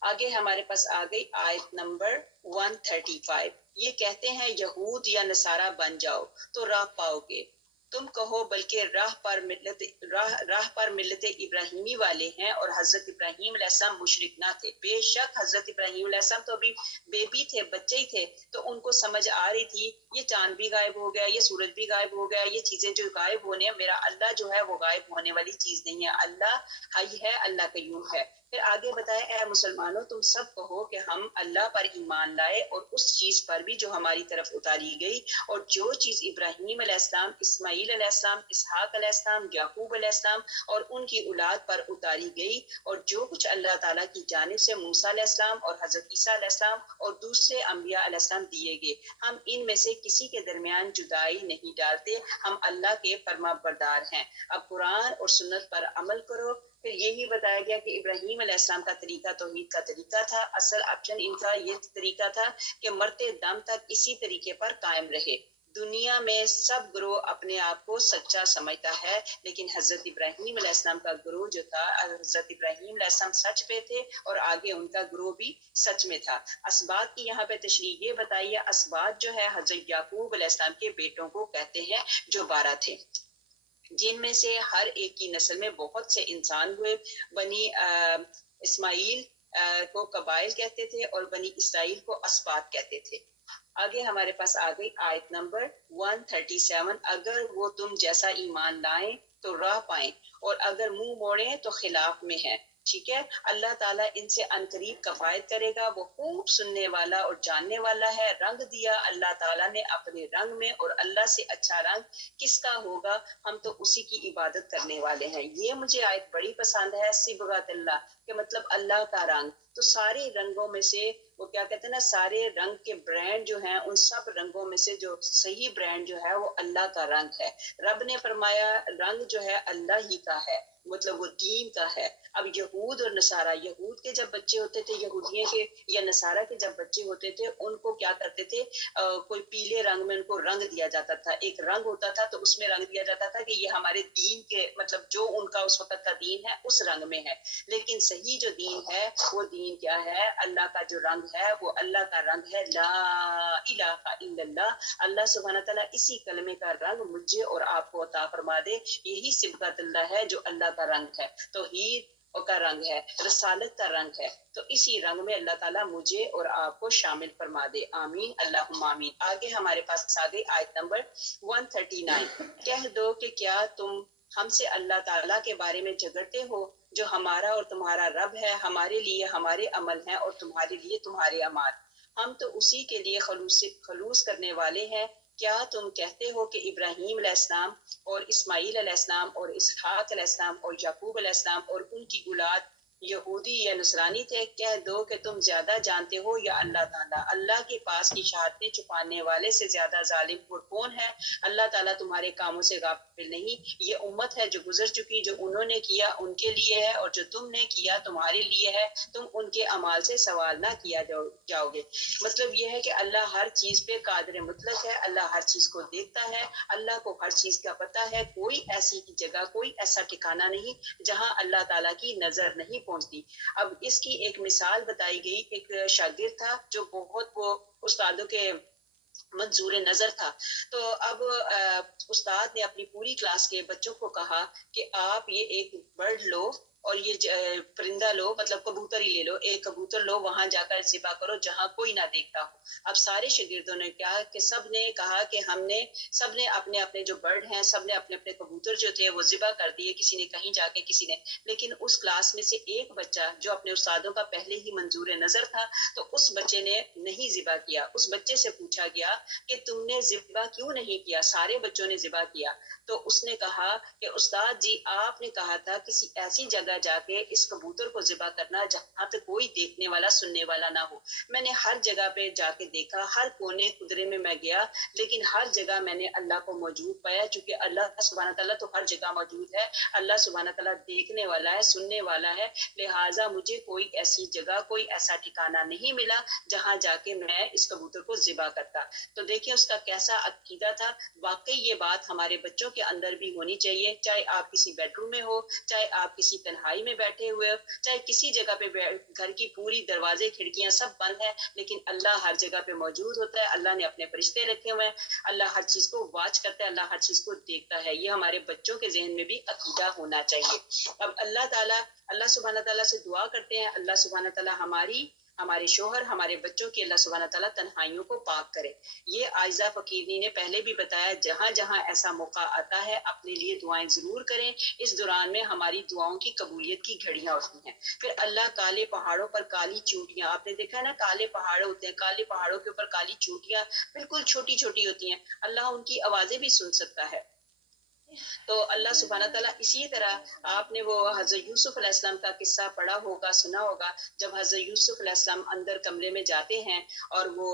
آگے ہمارے پاس آ گئی آیت نمبر 135۔ یہ کہتے ہیں یہود یا نصارہ بن جاؤ تو راہ پاؤ گے، تم کہو بلکہ راہ پر ملت ابراہیمی والے ہیں، اور حضرت ابراہیم علیہ السلام مشرک نہ تھے۔ بے شک حضرت ابراہیم علیہ السلام تو ابھی بیبی تھے، بچے ہی تھے، تو ان کو سمجھ آ رہی تھی یہ چاند بھی غائب ہو گیا، یہ سورج بھی غائب ہو گیا، یہ چیزیں جو غائب ہونے ہیں، میرا اللہ جو ہے وہ غائب ہونے والی چیز نہیں ہے، اللہ حی ہے، اللہ قیوم ہے۔ پھر آگے بتایا اے مسلمانوں تم سب کہو کہ ہم اللہ پر ایمان لائے اور اس چیز پر بھی جو ہماری طرف اتاری گئی، اور جو چیز ابراہیم علیہ السلام، اسماعیل علیہ السلام، اسحاق علیہ السلام، یعقوب علیہ السلام اور ان کی اولاد پر اتاری گئی، اور جو کچھ اللہ تعالیٰ کی جانب سے موسیٰ علیہ السلام اور حضرت عیسیٰ علیہ السلام اور دوسرے انبیاء علیہ السلام دیے گئے، ہم ان میں سے کسی کے درمیان جدائی نہیں ڈالتے، ہم اللہ کے فرما بردار ہیں۔ اب قرآن اور سنت پر عمل کرو۔ پھر یہی بتایا گیا کہ ابراہیم علیہ السلام کا طریقہ توحید کا طریقہ تھا، اصل آپشن ان کا یہ طریقہ تھا کہ مرتے دم تک اسی طریقے پر قائم رہے۔ دنیا میں سب گروہ اپنے آپ کو سچا سمجھتا ہے، لیکن حضرت ابراہیم علیہ السلام کا گروہ جو تھا، حضرت ابراہیم علیہ السلام سچ پہ تھے اور آگے ان کا گروہ بھی سچ میں تھا۔ اسباط کی یہاں پہ تشریح یہ بتائیے، اسباط جو ہے حضرت یعقوب علیہ السلام کے بیٹوں کو کہتے ہیں جو 12 تھے، جن میں سے ہر ایک کی نسل میں بہت سے انسان ہوئے۔ بنی اسماعیل کو قبائل کہتے تھے اور بنی اسرائیل کو اسباط کہتے تھے۔ آگے ہمارے پاس آ گئی آیت نمبر 137، اگر وہ تم جیسا ایمان لائیں تو راہ پائیں، اور اگر منہ موڑیں تو خلاف میں ہیں۔ ٹھیک ہے، اللہ تعالیٰ ان سے عنقریب کفایت کرے گا، وہ خوب سننے والا اور جاننے والا ہے۔ رنگ دیا اللہ تعالیٰ نے اپنے رنگ میں، اور اللہ سے اچھا رنگ کس کا ہوگا، ہم تو اسی کی عبادت کرنے والے ہیں۔ یہ مجھے آیت بڑی پسند ہے، صبغۃ اللہ، کہ مطلب اللہ کا رنگ۔ تو سارے رنگوں میں سے وہ کیا کہتے ہیں نا، سارے رنگ کے برانڈ جو ہیں، ان سب رنگوں میں سے جو صحیح برانڈ جو ہے وہ اللہ کا رنگ ہے۔ رب نے فرمایا رنگ جو ہے اللہ ہی کا ہے، مطلب وہ دین کا ہے۔ اب یہود اور نصارہ، یہود کے جب بچے ہوتے تھے، یہودیوں کے یا نصارہ کے جب بچے ہوتے تھے، ان کو کیا کرتے تھے، کوئی پیلے رنگ میں ان کو رنگ دیا جاتا تھا، ایک رنگ ہوتا تھا تو اس میں رنگ دیا جاتا تھا کہ یہ ہمارے دین کے، مطلب جو ان کا اس وقت کا دین ہے اس رنگ میں ہے۔ لیکن صحیح جو دین ہے وہ دین کیا ہے، اللہ کا جو رنگ ہے وہ اللہ کا رنگ ہے، لا الہ الا اللہ۔ اللہ سبحانہ تعالیٰ اسی کلمے کا رنگ مجھے اور آپ کو عطا فرما دے، یہی صبغۃ اللہ ہے جو اللہ کا رنگ ہے، توحید کا رنگ ہے، رسالت کا رنگ ہے۔ تو اسی رنگ میں اللہ تعالیٰ مجھے اور آپ کو شامل فرما دے، آمین اللہم آمین۔ آگے ہمارے پاس آگے آیت نمبر 139، کہہ دو کہ کیا تم ہم سے اللہ تعالیٰ کے بارے میں جھگڑتے ہو، جو ہمارا اور تمہارا رب ہے، ہمارے لیے ہمارے عمل ہیں اور تمہارے لیے تمہارے اعمال، ہم تو اسی کے لیے خلوص کرنے والے ہیں۔ کیا تم کہتے ہو کہ ابراہیم علیہ السلام اور اسماعیل علیہ السلام اور اسحاق علیہ السلام اور یعقوب علیہ السلام اور ان کی اولاد یہودی یا نصرانی تھے؟ کہہ دو کہ تم زیادہ جانتے ہو یا اللہ تعالیٰ۔ اللہ کے پاس کی شہادتیں چھپانے والے سے زیادہ ظالم اور کون ہے؟ اللہ تعالیٰ تمہارے کاموں سے غافل نہیں۔ یہ امت ہے جو گزر چکی، جو انہوں نے کیا ان کے لیے ہے، اور جو تم نے کیا تمہارے لیے ہے، تم ان کے اعمال سے سوال نہ کیا جاؤ گے۔ مطلب یہ ہے کہ اللہ ہر چیز پہ قادر مطلق ہے، اللہ ہر چیز کو دیکھتا ہے، اللہ کو ہر چیز کا پتہ ہے۔ کوئی ایسی جگہ، کوئی ایسا ٹھکانہ نہیں جہاں اللہ تعالیٰ کی نظر نہیں پہنچتی۔ اب اس کی ایک مثال بتائی گئی، ایک شاگرد تھا جو بہت وہ استادوں کے منظور نظر تھا، تو اب استاد نے اپنی پوری کلاس کے بچوں کو کہا کہ آپ یہ ایک برڈ لو اور یہ پرندہ لو، مطلب کبوتر ہی لے لو، ایک کبوتر لو، وہاں جا کر ذبح کرو جہاں کوئی نہ دیکھتا ہو۔ اب سارے شاگردوں نے کیا کہ سب نے کہا کہ سب نے اپنے اپنے جو برڈ ہیں، سب نے اپنے اپنے کبوتر جو تھے وہ ذبح کر دیے، کسی نے کہیں جا کے، کسی نے، لیکن اس کلاس میں سے ایک بچہ جو اپنے استادوں کا پہلے ہی منظور نظر تھا، تو اس بچے نے نہیں ذبح کیا۔ اس بچے سے پوچھا گیا کہ تم نے ذبح کیوں نہیں کیا؟ سارے بچوں نے ذبح کیا۔ تو اس نے کہا کہ استاد جی، آپ نے کہا تھا کسی ایسی جگہ جا کے اس کبوتر کو ذبح کرنا جہاں پہ کوئی دیکھنے والا سننے والا نہ ہو۔ میں نے ہر جگہ پہ جا کے دیکھا، ہر کونے قدرے میں گیا، لیکن ہر جگہ میں نے اللہ کو موجود پایا، چونکہ اللہ سبحانہ تعالیٰ تو ہر جگہ موجود ہے، اللہ سبحانہ تعالیٰ دیکھنے والا ہے، سننے والا ہے، لہٰذا مجھے کوئی ایسی جگہ، کوئی ایسا ٹھکانہ نہیں ملا جہاں جا کے میں اس کبوتر کو ذبح کرتا۔ تو دیکھیں اس کا کیسا عقیدہ تھا۔ واقعی یہ بات ہمارے بچوں کے اندر بھی ہونی چاہیے، چاہے آپ کسی بیڈ روم میں ہو، چاہے آپ کسی تنہا تنہائی میں بیٹھے ہوئے ہو, چاہے کسی جگہ پہ, گھر کی پوری دروازے کھڑکیاں سب بند ہیں, لیکن اللہ ہر جگہ پہ موجود ہوتا ہے. اللہ نے اپنے فرشتے رکھے ہوئے ہیں, اللہ ہر چیز کو واچ کرتا ہے, اللہ ہر چیز کو دیکھتا ہے. یہ ہمارے بچوں کے ذہن میں بھی عقیدہ ہونا چاہیے. اب اللہ سبحانہ تعالیٰ سے دعا کرتے ہیں, اللہ سبحانہ تعالیٰ ہمارے شوہر, ہمارے بچوں کی اللہ سبحانہ تعالیٰ تنہائیوں کو پاک کرے. یہ عائزہ فقیرنی نے پہلے بھی بتایا, جہاں جہاں ایسا موقع آتا ہے اپنے لیے دعائیں ضرور کریں. اس دوران میں ہماری دعاؤں کی قبولیت کی گھڑیاں اٹھتی ہیں. پھر اللہ کالے پہاڑوں پر کالی چونٹیاں, آپ نے دیکھا ہے نا, کالے پہاڑ ہوتے ہیں, کالے پہاڑوں کے اوپر کالی چونٹیاں بالکل چھوٹی چھوٹی ہوتی ہیں. اللہ ان کی آوازیں بھی سن سکتا ہے. تو اللہ سبحانہ تعالیٰ اسی طرح, آپ نے وہ حضرت یوسف علیہ السلام کا قصہ پڑھا ہوگا, سنا ہوگا, جب حضرت یوسف علیہ السلام اندر کمرے میں جاتے ہیں اور وہ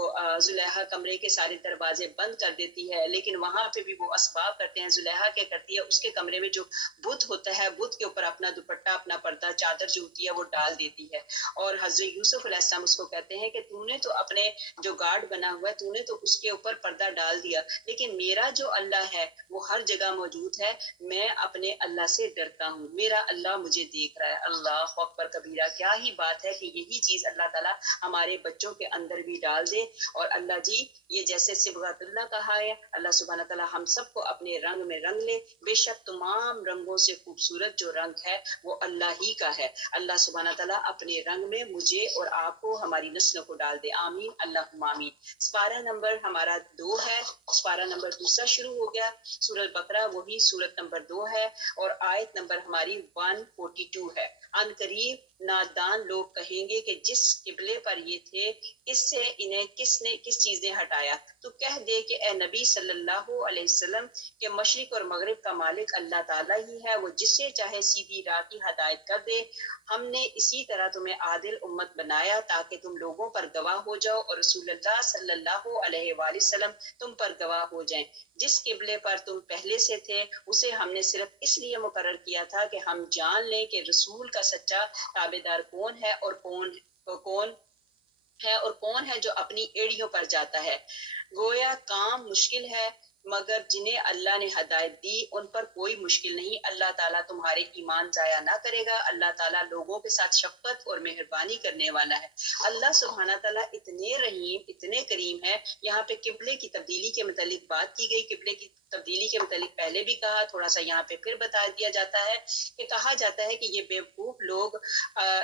زلیخا کمرے کے سارے دروازے بند کر دیتی ہے, لیکن وہاں پہ بھی وہ اسباب کرتے ہیں. زلیخا کیا کرتی ہے, اس کے کمرے میں جو بت ہوتا ہے, بت کے اوپر اپنا دوپٹہ, اپنا پردہ, چادر جو ہوتی ہے وہ ڈال دیتی ہے. اور حضرت یوسف علیہ السلام اس کو کہتے ہیں کہ تو نے تو اپنے جو گارڈ بنا ہوا ہے, تو نے تو اس کے اوپر پردہ ڈال دیا, لیکن میرا جو اللہ ہے وہ ہر جگہ موجود ہے. میں اپنے اللہ سے ڈرتا ہوں, میرا اللہ مجھے دیکھ رہا ہے. اللہ اکبر کبیرہ, کیا ہی بات ہے کہ یہی چیز اللہ تعالیٰ ہمارے بچوں کے اندر بھی ڈال دے. اور اللہ جی, یہ جیسے صبغۃ اللہ کہا ہے, اللہ سبحانہ تعالیٰ ہم سب کو اپنے رنگ میں رنگ لے. بے شک تمام رنگوں سے خوبصورت جو رنگ ہے وہ اللہ ہی کا ہے. اللہ سبحانہ تعالیٰ اپنے رنگ میں مجھے اور آپ کو, ہماری نسلوں کو ڈال دے. آمین اللہم آمین. سپارہ نمبر ہمارا 2 ہے, سپارہ نمبر 2 شروع ہو گیا. سورۃ بقرہ وہی سورت نمبر 2 ہے, اور آیت نمبر ہماری 142 ہے. ان قریب نادان لوگ کہیں گے کہ جس قبلے پر یہ تھے, اس سے انہیں کس چیز نے ہٹایا. تو کہہ دے کہ اے نبی صلی اللہ علیہ وسلم, کہ مشرق اور مغرب کا مالک اللہ تعالیٰ ہی ہے, وہ جس سے چاہے سیدھی راہ کی ہدایت کر دے. ہم نے اسی طرح تمہیں عادل امت بنایا تاکہ تم لوگوں پر گواہ ہو جاؤ, اور رسول اللہ صلی اللہ علیہ وآلہ وسلم تم پر گواہ ہو جائیں. جس قبلے پر تم پہلے سے تھے اسے ہم نے صرف اس لیے مقرر کیا تھا کہ ہم جان لیں کہ رسول کا سچا تابعدار کون ہے, اور کون ہے جو اپنی ایڑیوں پر جاتا ہے. گویا کام مشکل ہے, مگر جنہیں اللہ نے ہدایت دی ان پر کوئی مشکل نہیں. اللہ تعالیٰ تمہارے ایمان ضائع نہ کرے گا. اللہ تعالیٰ لوگوں کے ساتھ شفقت اور مہربانی کرنے والا ہے. اللہ سبحانہ تعالیٰ اتنے رحیم, اتنے کریم ہے. یہاں پہ قبلے کی تبدیلی کے متعلق بات کی گئی. قبلے کی تبدیلی کے متعلق پہلے بھی کہا, تھوڑا سا یہاں پہ پھر بتا دیا جاتا ہے کہ کہا جاتا ہے کہ یہ بیوقوف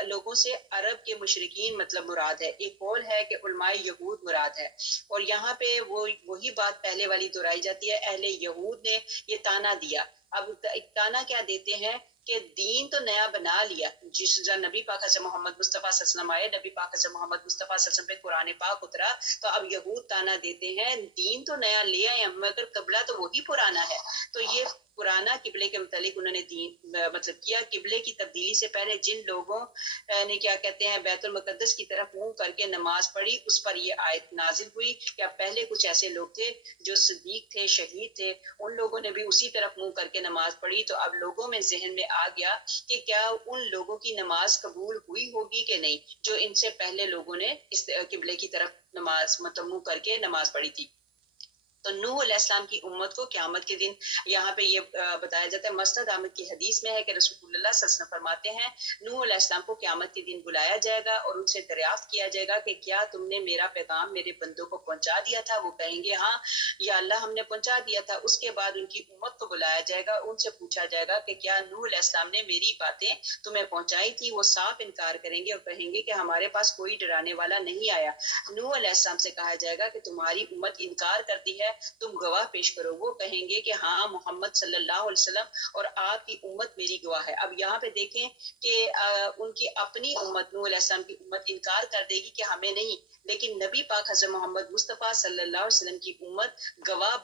لوگوں سے عرب کے مشرکین مطلب مراد ہے. ایک قول ہے کہ علماء یہود مراد ہے, اور یہاں پہ وہی بات پہلے والی دہرائی جاتی ہے. اہل یہود نے یہ تانا دیا. اب تانا کیا دیتے ہیں کہ دین تو نیا بنا لیا, جس نبی پاک حضرت محمد مصطفیٰ صلی اللہ علیہ وسلم آئے, نبی پاک حضرت محمد مصطفیٰ صلی اللہ علیہ وسلم پہ قرآن پاک اترا, تو اب یہود تانا دیتے ہیں دین تو نیا لیا ہے مگر قبلہ تو وہی پرانا ہے. تو یہ پرانا قبلے کے متعلق انہوں نے مطلب کیا. قبلے کی تبدیلی سے پہلے جن لوگوں نے کیا کہتے ہیں بیت المقدس کی طرف منہ کر کے نماز پڑھی, اس پر یہ آیت نازل ہوئی. کیا پہلے کچھ ایسے لوگ تھے جو صدیق تھے, شہید تھے, ان لوگوں نے بھی اسی طرف منہ کر کے نماز پڑھی. تو اب لوگوں میں ذہن میں آ گیا کہ کیا ان لوگوں کی نماز قبول ہوئی ہوگی کہ نہیں, جو ان سے پہلے لوگوں نے اس قبلے کی طرف نماز مطلب منہ کر کے نماز پڑھی تھی. تو نوح علیہ السلام کی امت کو قیامت کے دن, یہاں پہ یہ بتایا جاتا ہے, مسند احمد کی حدیث میں ہے کہ رسول اللہ صلی اللہ علیہ وسلم فرماتے ہیں نوح علیہ السلام کو قیامت کے دن بلایا جائے گا اور ان سے دریافت کیا جائے گا کہ کیا تم نے میرا پیغام میرے بندوں کو پہنچا دیا تھا. وہ کہیں گے ہاں یا اللہ ہم نے پہنچا دیا تھا. اس کے بعد ان کی امت کو بلایا جائے گا, ان سے پوچھا جائے گا کہ کیا نوح علیہ السلام نے میری باتیں تمہیں پہنچائی تھی. وہ صاف انکار کریں گے اور کہیں گے کہ ہمارے پاس کوئی ڈرانے والا نہیں آیا. نوح علیہ السلام سے کہا جائے گا کہ تمہاری امت انکار کرتی ہے, تم گواہ پیش کرو. وہ کہیں گے کہ ہاں محمد صلی اللہ علیہ وسلم اور آپ کی امت میری گواہ ہے. اب یہاں پہ دیکھیں کہ ان کی اپنی امت نوح علیہ السلام کی امت انکار کر دے گی کہ ہمیں نہیں, لیکن نبی پاک حضرت محمد مصطفیٰ صلی اللہ علیہ وسلم کی امت گواہ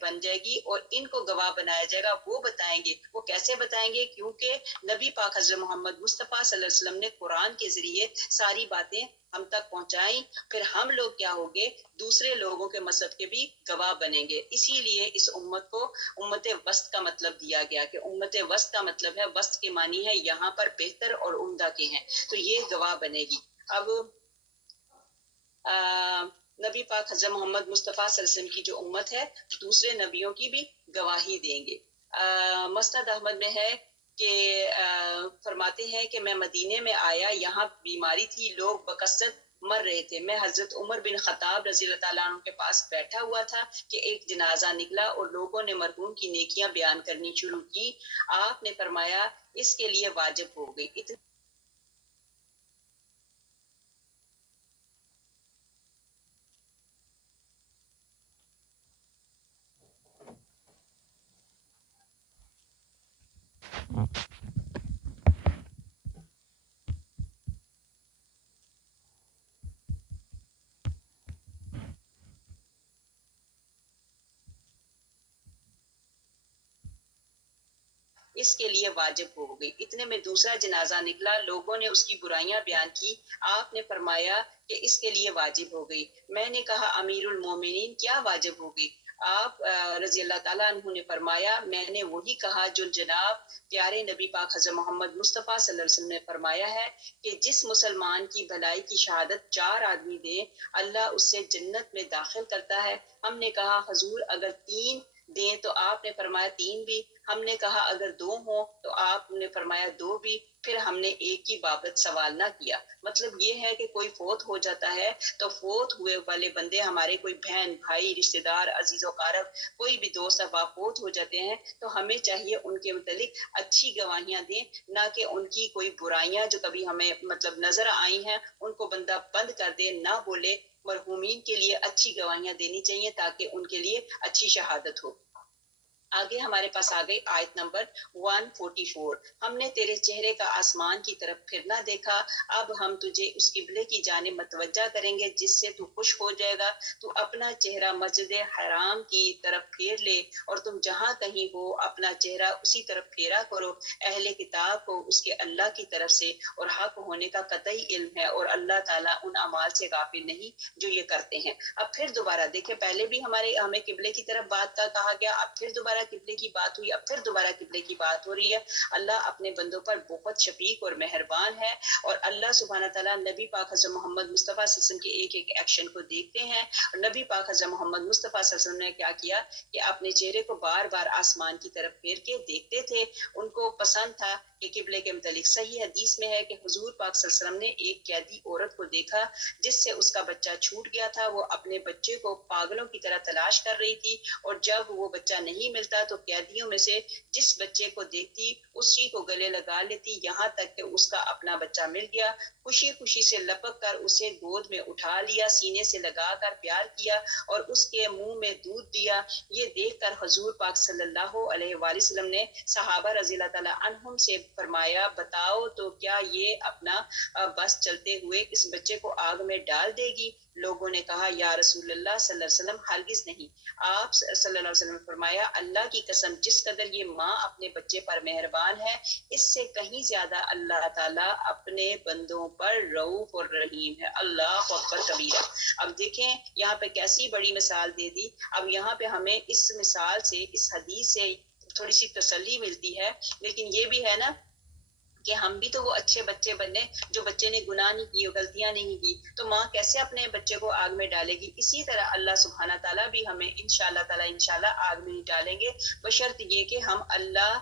بن جائے گی, اور ان کو گواہ بنایا جائے گا. وہ بتائیں گے. وہ کیسے بتائیں گے, کیونکہ نبی پاک حضرت محمد مصطفیٰ صلی اللہ علیہ وسلم نے قرآن کے ذریعے ساری باتیں ہم تک پہنچائیں. پھر ہم لوگ کیا ہوگے, دوسرے لوگوں کے مذہب کے بھی گواہ بنیں گے. اسی لیے اس امت کو امت وسط کا مطلب دیا گیا, کہ امت وسط کا مطلب ہے, وسط کے معنی ہے یہاں پر بہتر اور عمدہ کے ہیں, تو یہ گواہ بنے گی. اب نبی پاک حضرت محمد مصطفیٰ صلی اللہ علیہ وسلم کی جو امت ہے دوسرے نبیوں کی بھی گواہی دیں گے. مسند احمد میں ہے کہ فرماتے ہیں کہ میں مدینے میں آیا، یہاں بیماری تھی، لوگ بکثرت مر رہے تھے، میں حضرت عمر بن خطاب رضی اللہ تعالیٰ عنہ کے پاس بیٹھا ہوا تھا کہ ایک جنازہ نکلا اور لوگوں نے مرحوم کی نیکیاں بیان کرنی شروع کی۔ آپ نے فرمایا اس کے لیے واجب ہو گئی۔ اس کے لیے واجب ہو گئی۔ اتنے میں دوسرا جنازہ نکلا، لوگوں نے اس کی برائیاں بیان کی، آپ نے فرمایا کہ اس کے لیے واجب ہو گئی۔ میں نے کہا امیر المومنین کیا واجب ہو گئی؟ آپ رضی اللہ تعالیٰ عنہ نے فرمایا میں نے وہی کہا جو جناب پیارے نبی پاک حضرت محمد مصطفیٰ صلی اللہ علیہ وسلم نے فرمایا ہے کہ جس مسلمان کی بھلائی کی شہادت 4 آدمی دیں اللہ اس سے جنت میں داخل کرتا ہے۔ ہم نے کہا حضور اگر 3 دیں تو آپ نے فرمایا 3 بھی۔ ہم نے کہا اگر 2 ہوں تو آپ نے فرمایا 2 بھی۔ پھر ہم نے ایک کی بابت سوال نہ کیا۔ مطلب یہ ہے کہ کوئی فوت ہو جاتا ہے تو فوت ہوئے والے بندے ہمارے کوئی بہن بھائی رشتہ دار عزیز و اقارب کوئی بھی دوست احباب فوت ہو جاتے ہیں تو ہمیں چاہیے ان کے متعلق اچھی گواہیاں دیں، نہ کہ ان کی کوئی برائیاں جو کبھی ہمیں مطلب نظر آئی ہیں ان کو بندہ بند کر دے، نہ بولے۔ مرحومین کے لیے اچھی گواہیاں دینی چاہیے تاکہ ان کے لیے اچھی شہادت ہو۔ آگے ہمارے پاس آ گئی آیت نمبر 144۔ ہم نے تیرے چہرے کا آسمان کی طرف پھرنا دیکھا، اب ہم تجھے اس قبلے کی جانب متوجہ کریں گے جس سے تو خوش ہو جائے گا، تو اپنا چہرہ مسجد حرام کی طرف پھیر لے اور تم جہاں کہیں ہو اپنا چہرہ اسی طرف پھیرا کرو۔ اہل کتاب کو اس کے اللہ کی طرف سے اور حق ہونے کا قطعی علم ہے، اور اللہ تعالیٰ ان اعمال سے غافل نہیں جو یہ کرتے ہیں۔ اب پھر دوبارہ دیکھیں، پہلے بھی ہمیں قبلے کی طرف بات کا کہا گیا، اب پھر دوبارہ قبلے کی بات ہوئی، اب پھر دوبارہ قبلے کی بات ہو رہی ہے۔ اللہ اپنے بندوں پر بہت شفیق اور مہربان ہے، اور اللہ سبحانہ تعالیٰ نبی پاک حضرت محمد مصطفیٰ صلی اللہ علیہ وسلم کے ایک ایک ایکشن کو دیکھتے ہیں۔ اور نبی پاک حضرت محمد مصطفیٰ صلی اللہ علیہ وسلم نے کیا کیا کہ اپنے چہرے کو بار بار آسمان کی طرف پھیر کے دیکھتے تھے۔ ان کو پسند تھا کہ قبلے کے متعلق صحیح حدیث میں ہے کہ حضور پاک صلی اللہ علیہ وسلم نے ایک قیدی عورت کو دیکھا جس سے اس کا بچہ چھوٹ گیا تھا، وہ اپنے بچے کو پاگلوں کی طرح تلاش کر رہی تھی، اور جب وہ بچہ نہیں ملتا تو قیدیوں میں سے جس بچے کو دیکھتی اسی کو گلے لگا لیتی، یہاں تک کہ اس کا اپنا بچہ مل گیا۔ خوشی خوشی سے لپک کر اسے گود میں اٹھا لیا، سینے سے لگا کر پیار کیا اور اس کے منہ میں دودھ دیا۔ یہ دیکھ کر حضور پاک صلی اللہ علیہ وآلہ وسلم نے صحابہ رضی اللہ تعالیٰ عنہم سے فرمایا بتاؤ تو کیا یہ اپنا بس چلتے ہوئے اس بچے کو آگ میں ڈال دے گی؟ لوگوں نے کہا یا رسول اللہ صلی اللہ علیہ وسلم ہرگز نہیں۔ آپ صلی اللہ علیہ وسلم نے فرمایا اللہ کی قسم جس قدر یہ ماں اپنے بچے پر مہربان ہے اس سے کہیں زیادہ اللہ تعالیٰ اپنے بندوں پر رؤوف اور رحیم ہے۔ اللہ اکبر کبیرہ۔ اب دیکھیں یہاں پہ کیسی بڑی مثال دے دی۔ اب یہاں پہ ہمیں اس مثال سے اس حدیث سے تھوڑی سی تسلی ملتی ہے، لیکن یہ بھی ہے نا کہ ہم بھی تو وہ اچھے بچے بنے جو بچے نے گناہ نہیں کی، غلطیاں نہیں کی، تو ماں کیسے اپنے بچے کو آگ میں ڈالے گی؟ اسی طرح اللہ سبحانہ تعالیٰ بھی ہمیں انشاءاللہ تعالیٰ انشاءاللہ آگ میں نہیں ڈالیں گے، بشرط یہ کہ ہم اللہ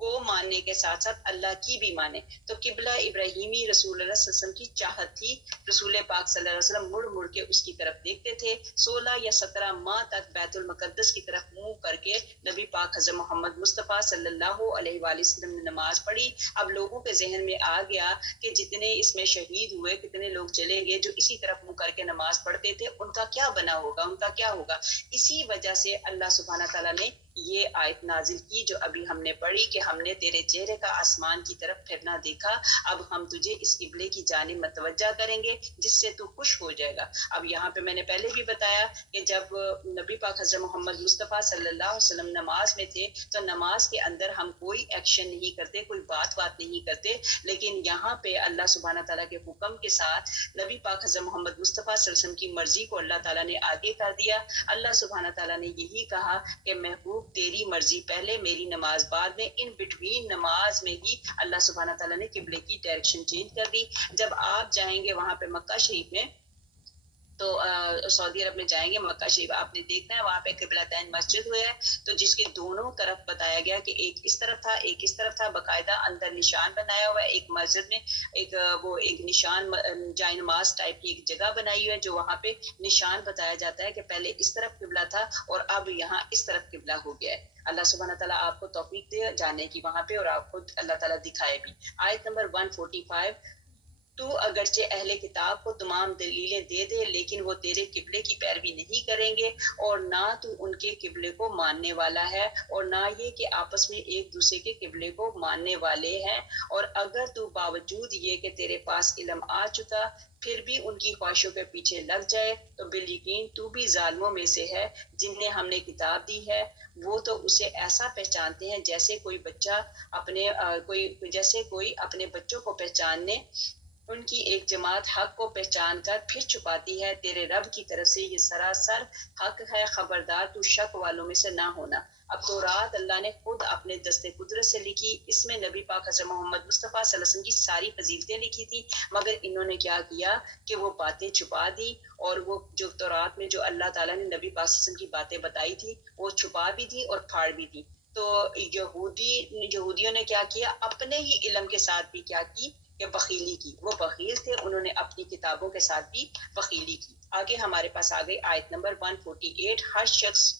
کو ماننے کے ساتھ ساتھ اللہ کی بھی مانیں۔ تو قبلہ ابراہیمی رسول اللہ صلی اللہ علیہ وسلم کی چاہت تھی، رسول پاک صلی اللہ علیہ وسلم مڑ مڑ کے اس کی طرف دیکھتے تھے۔ 16 یا 17 ماہ تک بیت المقدس کی طرف منہ کر کے نبی پاک حضرت محمد مصطفیٰ صلی اللہ علیہ وآلہ وسلم نے نماز پڑھی۔ اب لوگوں کے ذہن میں آ گیا کہ جتنے اس میں شہید ہوئے کتنے لوگ چلے گئے جو اسی طرف منہ کر کے نماز پڑھتے تھے، ان کا کیا بنا ہوگا، ان کا کیا ہوگا؟ اسی وجہ سے اللہ سبحانہ تعالیٰ نے یہ آیت نازل کی جو ابھی ہم نے پڑھی کہ ہم نے تیرے چہرے کا آسمان کی طرف پھرنا دیکھا، اب ہم تجھے اس قبلے کی جانب متوجہ کریں گے جس سے تو خوش ہو جائے گا۔ اب یہاں پہ میں نے پہلے بھی بتایا کہ جب نبی پاک حضرت محمد مصطفیٰ صلی اللہ علیہ وسلم نماز میں تھے تو نماز کے اندر ہم کوئی ایکشن نہیں کرتے، کوئی بات نہیں کرتے، لیکن یہاں پہ اللہ سبحانہ تعالیٰ کے حکم کے ساتھ نبی پاک حضرت محمد مصطفیٰ صلی اللہ علیہ وسلم کی مرضی کو اللہ تعالیٰ نے آگے کر دیا۔ اللہ سبحانہ تعالیٰ نے یہی کہا کہ محبوب تیری مرضی پہلے میری نماز بعد میں، ان بٹوین نماز میں ہی اللہ سبحانہ تعالیٰ نے قبلے کی ڈائریکشن چینج کر دی۔ جب آپ جائیں گے وہاں پہ مکہ شریف میں تو سعودی عرب میں جائیں گے مکہ شریف آپ نے دیکھنا ہے وہاں پہ قبلتین مسجد ہوئے ہے تو جس کے دونوں طرف بتایا گیا کہ ایک اس طرف تھا ایک اس طرف تھا باقاعدہ اندر نشان بنایا ہوا ہے ایک مسجد میں ایک نشان جائے نماز ٹائپ کی ایک جگہ بنائی ہوئی ہے جو وہاں پہ نشان بتایا جاتا ہے کہ پہلے اس طرف قبلہ تھا اور اب یہاں اس طرف قبلہ ہو گیا ہے. اللہ سبحانہ تعالیٰ آپ کو توفیق دے جانے کی وہاں پہ اور آپ کو اللہ تعالیٰ دکھائے بھی. آیت نمبر 145 تو اگرچہ اہل کتاب کو تمام دلیلیں دے دے لیکن وہ تیرے قبلے کی پیروی نہیں کریں گے اور نہ تو ان کے قبلے کو ماننے والا ہے اور نہ یہ کہ آپس میں ایک دوسرے کے قبلے کو ماننے والے ہیں اور اگر تو باوجود یہ کہ تیرے پاس علم آ چکا پھر بھی ان کی خواہشوں کے پیچھے لگ جائے تو بالیقین تو بھی ظالموں میں سے ہے جنہیں ہم نے کتاب دی ہے. وہ تو اسے ایسا پہچانتے ہیں جیسے کوئی بچہ کوئی اپنے بچوں کو پہچاننے ان کی ایک جماعت حق کو پہچان کر پھر چھپاتی ہے. تیرے رب کی طرف سے یہ سراسر حق ہے خبردار تو شک والوں میں سے نہ ہونا. اب تورات اللہ نے خود اپنے دستے قدرت سے لکھی اس میں نبی پاک حضرت محمد مصطفیٰ صلی اللہ علیہ وسلم کی ساری فضیلتیں لکھی تھی مگر انہوں نے کیا کیا کہ وہ باتیں چھپا دی اور وہ جو تورات میں جو اللہ تعالیٰ نے نبی پاک صلی اللہ علیہ وسلم کی باتیں بتائی تھی وہ چھپا بھی دی اور پھاڑ بھی دی. تو یہودیوں نے کیا کیا اپنے ہی علم کے ساتھ بھی کیا کی کہ بخیلی کی. وہ بخیل تھے انہوں نے اپنی کتابوں کے ساتھ بھی بخیلی کی. آگے ہمارے پاس آ گئی آیت نمبر 148 ہر شخص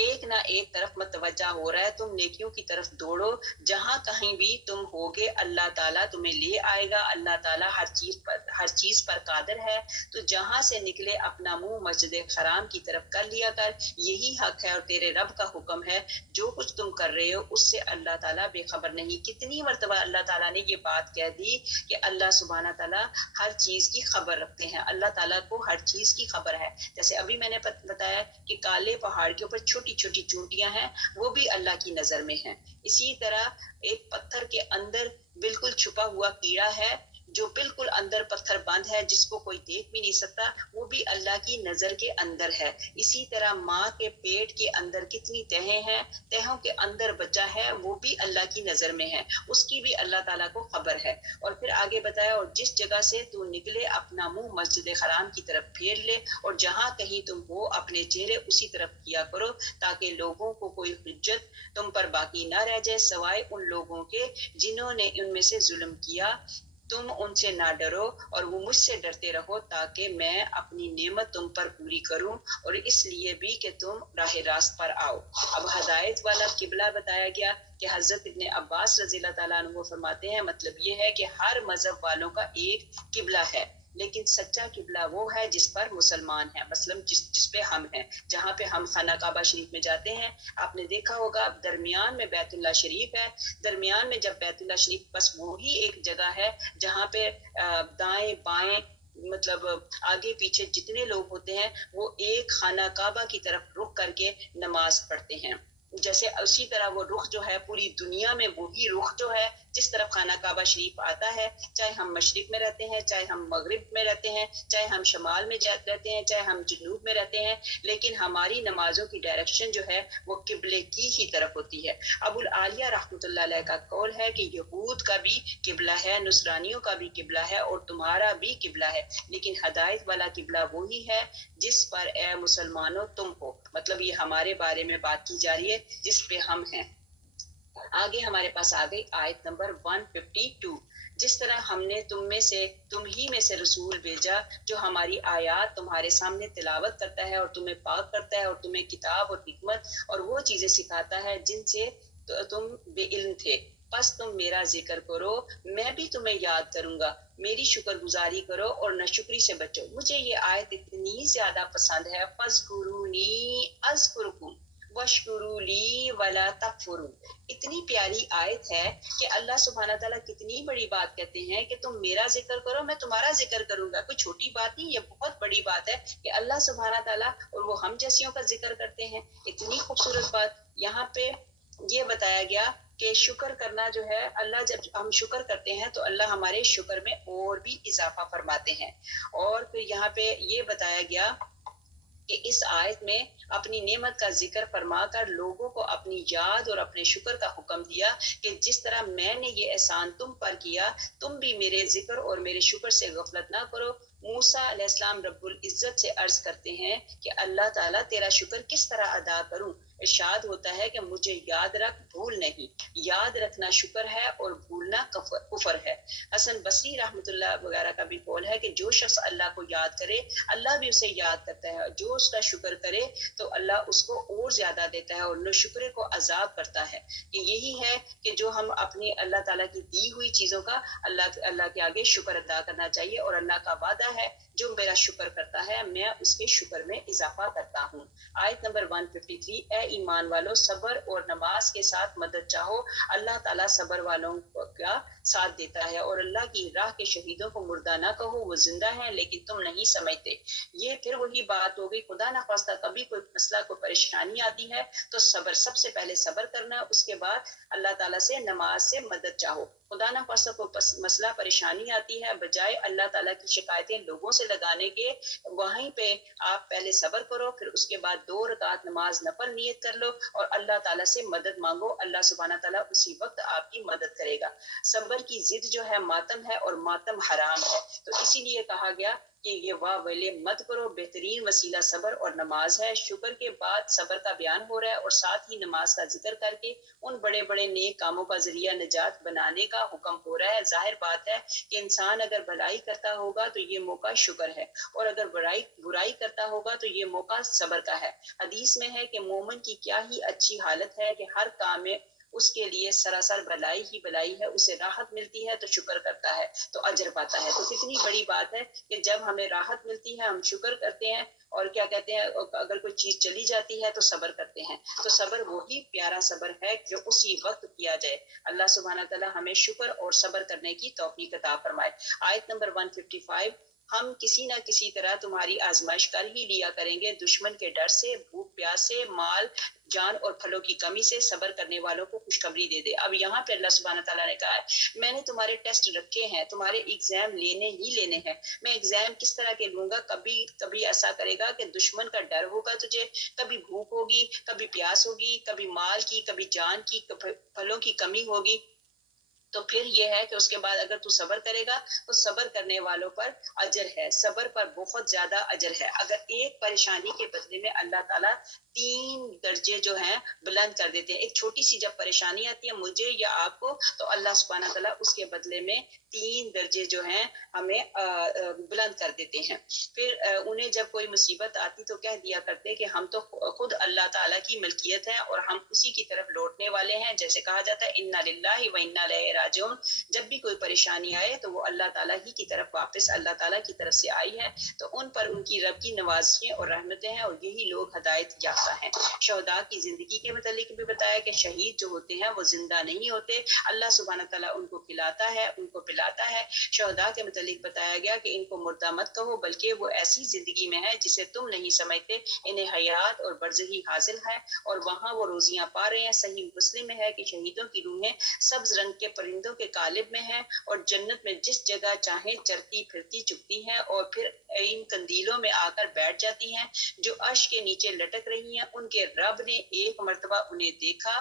ایک نہ ایک طرف متوجہ ہو رہا ہے تم نیکیوں کی طرف دوڑو جہاں کہیں بھی تم ہوگے اللہ تعالیٰ تمہیں لے آئے گا. اللہ تعالیٰ ہر چیز پر قادر ہے. تو جہاں سے نکلے اپنا منہ مسجد حرام کی طرف کر لیا کر یہی حق ہے اور تیرے رب کا حکم ہے. جو کچھ تم کر رہے ہو اس سے اللہ تعالیٰ بے خبر نہیں. کتنی مرتبہ اللہ تعالیٰ نے یہ بات کہہ دی کہ اللہ سبحانہ تعالیٰ ہر چیز کی خبر رکھتے ہیں. اللہ تعالیٰ کو ہر چیز کی خبر ہے. جیسے ابھی میں نے بتایا کہ کالے پہاڑ کے اوپر چھوٹی چھوٹی چونٹیاں ہیں وہ بھی اللہ کی نظر میں ہیں. اسی طرح ایک پتھر کے اندر بالکل چھپا ہوا کیڑا ہے جو بالکل اندر پتھر بند ہے جس کو کوئی دیکھ بھی نہیں سکتا وہ بھی اللہ کی نظر کے اندر ہے. اسی طرح ماں کے پیٹ کے اندر کتنی تہیں ہیں تہوں کے اندر بچہ ہے وہ بھی اللہ کی نظر میں ہے اس کی بھی اللہ تعالیٰ کو خبر ہے. اور پھر آگے بتایا اور جس جگہ سے تو نکلے اپنا منہ مسجد حرام کی طرف پھیر لے اور جہاں کہیں تم ہو اپنے چہرے اسی طرف کیا کرو تاکہ لوگوں کو کوئی حجت تم پر باقی نہ رہ جائے سوائے ان لوگوں کے جنہوں نے ان میں سے ظلم کیا. تم ان سے نہ ڈرو اور وہ مجھ سے ڈرتے رہو تاکہ میں اپنی نعمت تم پر پوری کروں اور اس لیے بھی کہ تم راہ راست پر آؤ. اب ہدایت والا قبلہ بتایا گیا کہ حضرت ابن عباس رضی اللہ تعالیٰ عنہ فرماتے ہیں مطلب یہ ہے کہ ہر مذہب والوں کا ایک قبلہ ہے لیکن سچا قبلہ وہ ہے جس پر مسلمان ہیں مثلا جس پہ ہم ہیں جہاں پہ ہم خانہ کعبہ شریف میں جاتے ہیں. آپ نے دیکھا ہوگا درمیان میں بیت اللہ شریف ہے. درمیان میں جب بیت اللہ شریف بس وہی ایک جگہ ہے جہاں پہ دائیں بائیں مطلب آگے پیچھے جتنے لوگ ہوتے ہیں وہ ایک خانہ کعبہ کی طرف رخ کر کے نماز پڑھتے ہیں. جیسے اسی طرح وہ رخ جو ہے پوری دنیا میں وہی رخ جو ہے جس طرف خانہ کعبہ شریف آتا ہے چاہے ہم مشرق میں رہتے ہیں چاہے ہم مغرب میں رہتے ہیں چاہے ہم شمال میں رہتے ہیں چاہے ہم جنوب میں رہتے ہیں لیکن ہماری نمازوں کی ڈائریکشن جو ہے وہ قبلے کی ہی طرف ہوتی ہے. ابو العالیہ رحمۃ اللہ علیہ کا قول ہے کہ یہود کا بھی قبلہ ہے نصرانیوں کا بھی قبلہ ہے اور تمہارا بھی قبلہ ہے لیکن ہدایت والا قبلہ وہی ہے جس پر اے مسلمانوں تم ہو. مطلب یہ ہمارے بارے میں بات کی جا رہی ہے جس پہ ہم ہیں. آگے ہمارے پاس آ گئی آیت نمبر 152 جس طرح ہم نے تم ہی میں سے رسول بھیجا جو ہماری آیات تمہارے سامنے تلاوت کرتا ہے اور تمہیں پاک کرتا ہے اور تمہیں کتاب اور حکمت اور وہ چیزیں سکھاتا ہے جن سے تم بے علم تھے. پس تم میرا ذکر کرو میں بھی تمہیں یاد کروں گا. میری شکر گزاری کرو اور ناشکری سے بچو. مجھے یہ آیت اتنی زیادہ پسند ہے. فاذکرونی اذکرکم واشکروا لی ولا تکفرون. اتنی پیاری آیت ہے کہ اللہ سبحانہ تعالیٰ کتنی بڑی بات کہتے ہیں کہ تم میرا ذکر کرو میں تمہارا ذکر کروں گا. کوئی چھوٹی بات نہیں یہ بہت بڑی بات ہے کہ اللہ سبحانہ تعالیٰ اور وہ ہم جیسیوں کا ذکر کرتے ہیں. اتنی خوبصورت بات یہاں پہ یہ بتایا گیا کہ شکر کرنا جو ہے اللہ جب ہم شکر کرتے ہیں تو اللہ ہمارے شکر میں اور بھی اضافہ فرماتے ہیں. اور پھر یہاں پہ یہ بتایا گیا کہ اس آیت میں اپنی نعمت کا ذکر فرما کر لوگوں کو اپنی یاد اور اپنے شکر کا حکم دیا کہ جس طرح میں نے یہ احسان تم پر کیا تم بھی میرے ذکر اور میرے شکر سے غفلت نہ کرو۔ موسیٰ علیہ السلام رب العزت سے عرض کرتے ہیں کہ اللہ تعالیٰ تیرا شکر کس طرح ادا کروں؟ ارشاد ہوتا ہے کہ مجھے یاد رکھ، بھول نہیں۔ یاد رکھنا شکر ہے اور بھولنا کفر ہے۔ حسن بصری رحمۃ اللہ وغیرہ کا بھی قول ہے کہ جو شخص اللہ کو یاد کرے اللہ بھی اسے یاد کرتا ہے، جو اس کا شکر کرے تو اللہ اس کو اور زیادہ دیتا ہے اور ناشکرے کو عذاب کرتا ہے۔ کہ یہی ہے کہ جو ہم اپنی اللہ تعالیٰ کی دی ہوئی چیزوں کا اللہ کے آگے شکر ادا کرنا چاہیے، اور اللہ کا وعدہ ہے جو میرا شکر کرتا ہے میں اس کے شکر میں اضافہ کرتا ہوں۔ آیت نمبر 153، اے ایمان والو صبر اور نماز کے ساتھ مدد چاہو، اللہ تعالیٰ صبر والوں کا ساتھ دیتا ہے، اور اللہ کی راہ کے شہیدوں کو مردہ نہ کہو، وہ زندہ ہیں لیکن تم نہیں سمجھتے۔ یہ پھر وہی بات ہو گئی، خدا نہ خواستہ کبھی کوئی مسئلہ کوئی پریشانی آتی ہے تو صبر، سب سے پہلے صبر کرنا، اس کے بعد اللہ تعالیٰ سے نماز سے مدد چاہو۔ خدا نہ خواستہ کوئی مسئلہ پریشانی آتی ہے، بجائے اللہ تعالیٰ کی شکایتیں لوگوں سے لگانے کے وہیں پہ آپ پہلے صبر کرو، پھر اس کے بعد 2 رکعت نماز نفل نیت کر لو اور اللہ تعالیٰ سے مدد مانگو، اللہ سبحانہ تعالیٰ اسی وقت آپ کی مدد کرے گا۔ صبر کی ضد جو ہے ماتم ہے، اور ماتم حرام ہے، تو اسی لیے کہا گیا کہ یہ واہ ویلے مت کرو، بہترین وسیلہ صبر اور نماز ہے۔ شکر کے بعد صبر کا بیان ہو رہا ہے، اور ساتھ ہی نماز کا ذکر کر کے ان بڑے بڑے نیک کاموں کا ذریعہ نجات بنانے کا حکم ہو رہا ہے۔ ظاہر بات ہے کہ انسان اگر بھلائی کرتا ہوگا تو یہ موقع شکر ہے، اور اگر برائی کرتا ہوگا تو یہ موقع صبر کا ہے۔ حدیث میں ہے کہ مومن کی کیا ہی اچھی حالت ہے کہ ہر کام میں اس کے لیے سراسر بھلائی ہی بھلائی ہے، اسے راحت ملتی ہے تو شکر کرتا ہے تو اجر پاتا ہے۔ تو کتنی بڑی بات ہے کہ جب ہمیں راحت ملتی ہے ہم شکر کرتے ہیں، اور کیا کہتے ہیں اگر کوئی چیز چلی جاتی ہے تو صبر کرتے ہیں۔ تو صبر وہی پیارا صبر ہے جو اسی وقت کیا جائے۔ اللہ سبحانہ تعالیٰ ہمیں شکر اور صبر کرنے کی توفیق عطا فرمائے۔ آیت نمبر 155، ہم کسی نہ کسی طرح تمہاری آزمائش کر ہی لیا کریں گے، دشمن کے ڈر سے، بھوک پیاس سے، مال جان اور پھلوں کی کمی سے، صبر کرنے والوں کو خوشخبری دے دے۔ اب یہاں پہ اللہ سبحانہ تعالیٰ نے کہا ہے میں نے تمہارے ٹیسٹ رکھے ہیں، تمہارے ایگزام لینے ہی لینے ہیں۔ میں ایگزام کس طرح کے لوں گا؟ کبھی ایسا کرے گا کہ دشمن کا ڈر ہوگا تجھے، کبھی بھوک ہوگی، کبھی پیاس ہوگی، کبھی مال کی، کبھی جان کی، پھلوں کی کمی ہوگی۔ تو پھر یہ ہے کہ اس کے بعد اگر تو صبر کرے گا تو صبر کرنے والوں پر اجر ہے، صبر پر بہت زیادہ اجر ہے۔ اگر ایک پریشانی کے بدلے میں اللہ تعالیٰ 3 درجے جو ہیں بلند کر دیتے ہیں، ایک چھوٹی سی جب پریشانی آتی ہے مجھے یا آپ کو تو اللہ سبحانہ تعالیٰ اس کے بدلے میں 3 درجے جو ہیں ہمیں بلند کر دیتے ہیں۔ پھر انہیں جب کوئی مصیبت آتی تو کہہ دیا کرتے کہ ہم تو خود اللہ تعالیٰ کی ملکیت ہے اور ہم اسی کی طرف لوٹنے والے ہیں، جیسے کہا جاتا ہے انا للہ و انا الیہ راجعون۔ جب بھی کوئی پریشانی آئے تو وہ اللہ تعالیٰ ہی کی طرف واپس اللہ تعالیٰ کی طرف سے آئی ہے، تو ان پر ان کی رب کی نوازشیں اور رحمتیں ہیں، اور یہی لوگ ہدایت یافتہ ہیں۔ شہداء کی زندگی کے متعلق بھی بتایا کہ شہید جو ہوتے ہیں وہ زندہ نہیں ہوتے، اللہ سبحانہ تعالیٰ ان کو کھلاتا ہے، ان کو پلاتا ہے۔ شہداء کے متعلق بتایا گیا کہ ان کو مردہ مت کہو، بلکہ وہ ایسی زندگی میں ہے جسے تم نہیں سمجھتے، انہیں حیات اور برزخی حاصل ہے اور وہاں وہ روزیاں پا رہے ہیں۔ صحیح مسلم میں ہے کہ شہیدوں کی روحیں سبز رنگ کے پرندوں کے قالب میں ہیں، اور جنت میں جس جگہ چاہیں چرتی پھرتی چکتی ہیں، اور پھر ان قندیلوں میں آ کر بیٹھ جاتی ہیں جو عرش کے نیچے لٹک رہی ہیں۔ ان کے رب نے ایک مرتبہ انہیں دیکھا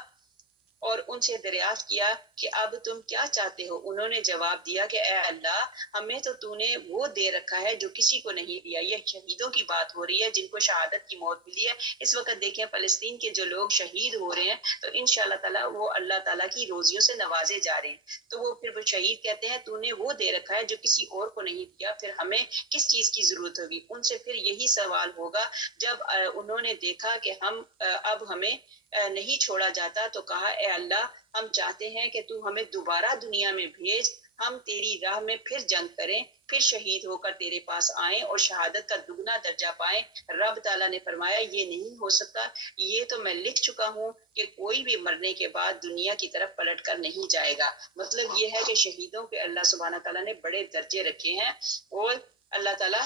اور ان سے دریافت کیا کہ اب تم کیا چاہتے ہو؟ انہوں نے جواب دیا کہ اے اللہ، ہمیں تو نے وہ دے رکھا ہے جو کسی کو نہیں دیا۔ یہ شہیدوں کی بات ہو رہی ہے جن کو شہادت کی موت ملی ہے۔ اس وقت دیکھیں فلسطین کے جو لوگ شہید ہو رہے ہیں تو انشاءاللہ تعالیٰ وہ اللہ تعالیٰ کی روزیوں سے نوازے جا رہے ہیں، تو وہ پھر وہ شہید کہتے ہیں تو نے وہ دے رکھا ہے جو کسی اور کو نہیں دیا، پھر ہمیں کس چیز کی ضرورت ہوگی؟ ان سے پھر یہی سوال ہوگا جب انہوں نے دیکھا کہ ہم اب ہمیں نہیں چھوڑا جاتا، تو کہا اے اللہ، ہم چاہتے ہیں کہ تو ہمیں دوبارہ دنیا میں بھیج، ہم تیری راہ میں پھر جنگ کریں، پھر شہید ہو کر تیرے پاس آئیں اور شہادت کا دگنا درجہ پائیں۔ رب تعالیٰ نے فرمایا یہ نہیں ہو سکتا، یہ تو میں لکھ چکا ہوں کہ کوئی بھی مرنے کے بعد دنیا کی طرف پلٹ کر نہیں جائے گا۔ مطلب یہ ہے کہ شہیدوں کے اللہ سبحانہ تعالیٰ نے بڑے درجے رکھے ہیں، اور اللہ تعالیٰ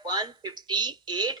158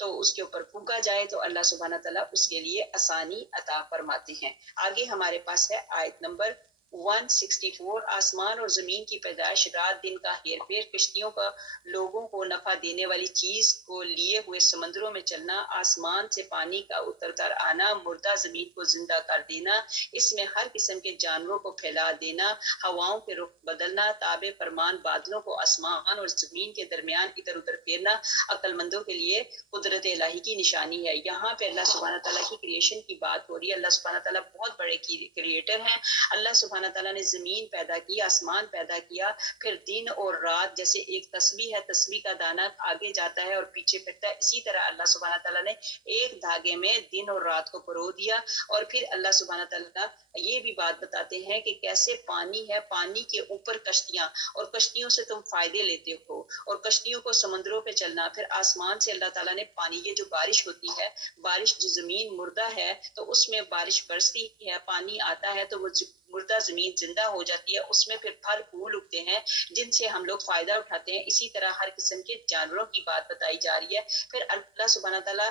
تو اس کے اوپر پھونکا جائے تو اللہ سبحانہ تعالیٰ اس کے لیے آسانی عطا فرماتے ہیں۔ آگے ہمارے پاس ہے آیت نمبر 164، آسمان اور زمین کی پیدائش، رات دن کا ہیر پھیر، کشتیوں کا لوگوں کو نفع دینے والی چیز کو لیے ہوئے سمندروں میں چلنا، آسمان سے پانی کا اتر کر آنا، مردہ زمین کو زندہ کر دینا، اس میں ہر قسم کے جانوروں کو پھیلا دینا، ہواؤں کے رخ بدلنا، تابع فرمان بادلوں کو آسمان اور زمین کے درمیان ادھر ادھر پھیرنا عقل مندوں کے لیے قدرت الہی کی نشانی ہے۔ یہاں پہ اللہ سبحانہ تعالیٰ کی کریشن کی بات ہو رہی ہے۔ اللہ سبحانہ تعالیٰ بہت بڑے کریٹر ہیں۔ اللہ سبحانہ تعالیٰ نے زمین پیدا کی، آسمان پیدا کیا، پھر دن اور رات، جیسے ایک تسبیح ہے، تسبیح کا دانہ آگے جاتا ہے اور پیچھے پھرتا ہے، اسی طرح اللہ سبحانہ تعالیٰ نے ایک دھاگے میں دن اور رات کو پرو دیا۔ اور پھر اللہ سبحانہ تعالیٰ یہ بھی بات بتاتے ہیں کہ کیسے پانی ہے، پانی کے اوپر کشتیاں، اور کشتیوں سے تم فائدے لیتے ہو، اور کشتیوں کو سمندروں پہ چلنا، پھر آسمان سے اللہ تعالیٰ نے پانی، یہ جو بارش ہوتی ہے، بارش جو زمین مردہ ہے تو اس میں بارش برستی ہے، پانی آتا ہے تو وہ مردہ زمین زندہ ہو جاتی ہے، اس میں پھر پھل پھول اگتے ہیں جن سے ہم لوگ فائدہ اٹھاتے ہیں۔ اسی طرح ہر قسم کے جانوروں کی بات بتائی جا رہی ہے۔ پھر اللہ سبحانہ تعالیٰ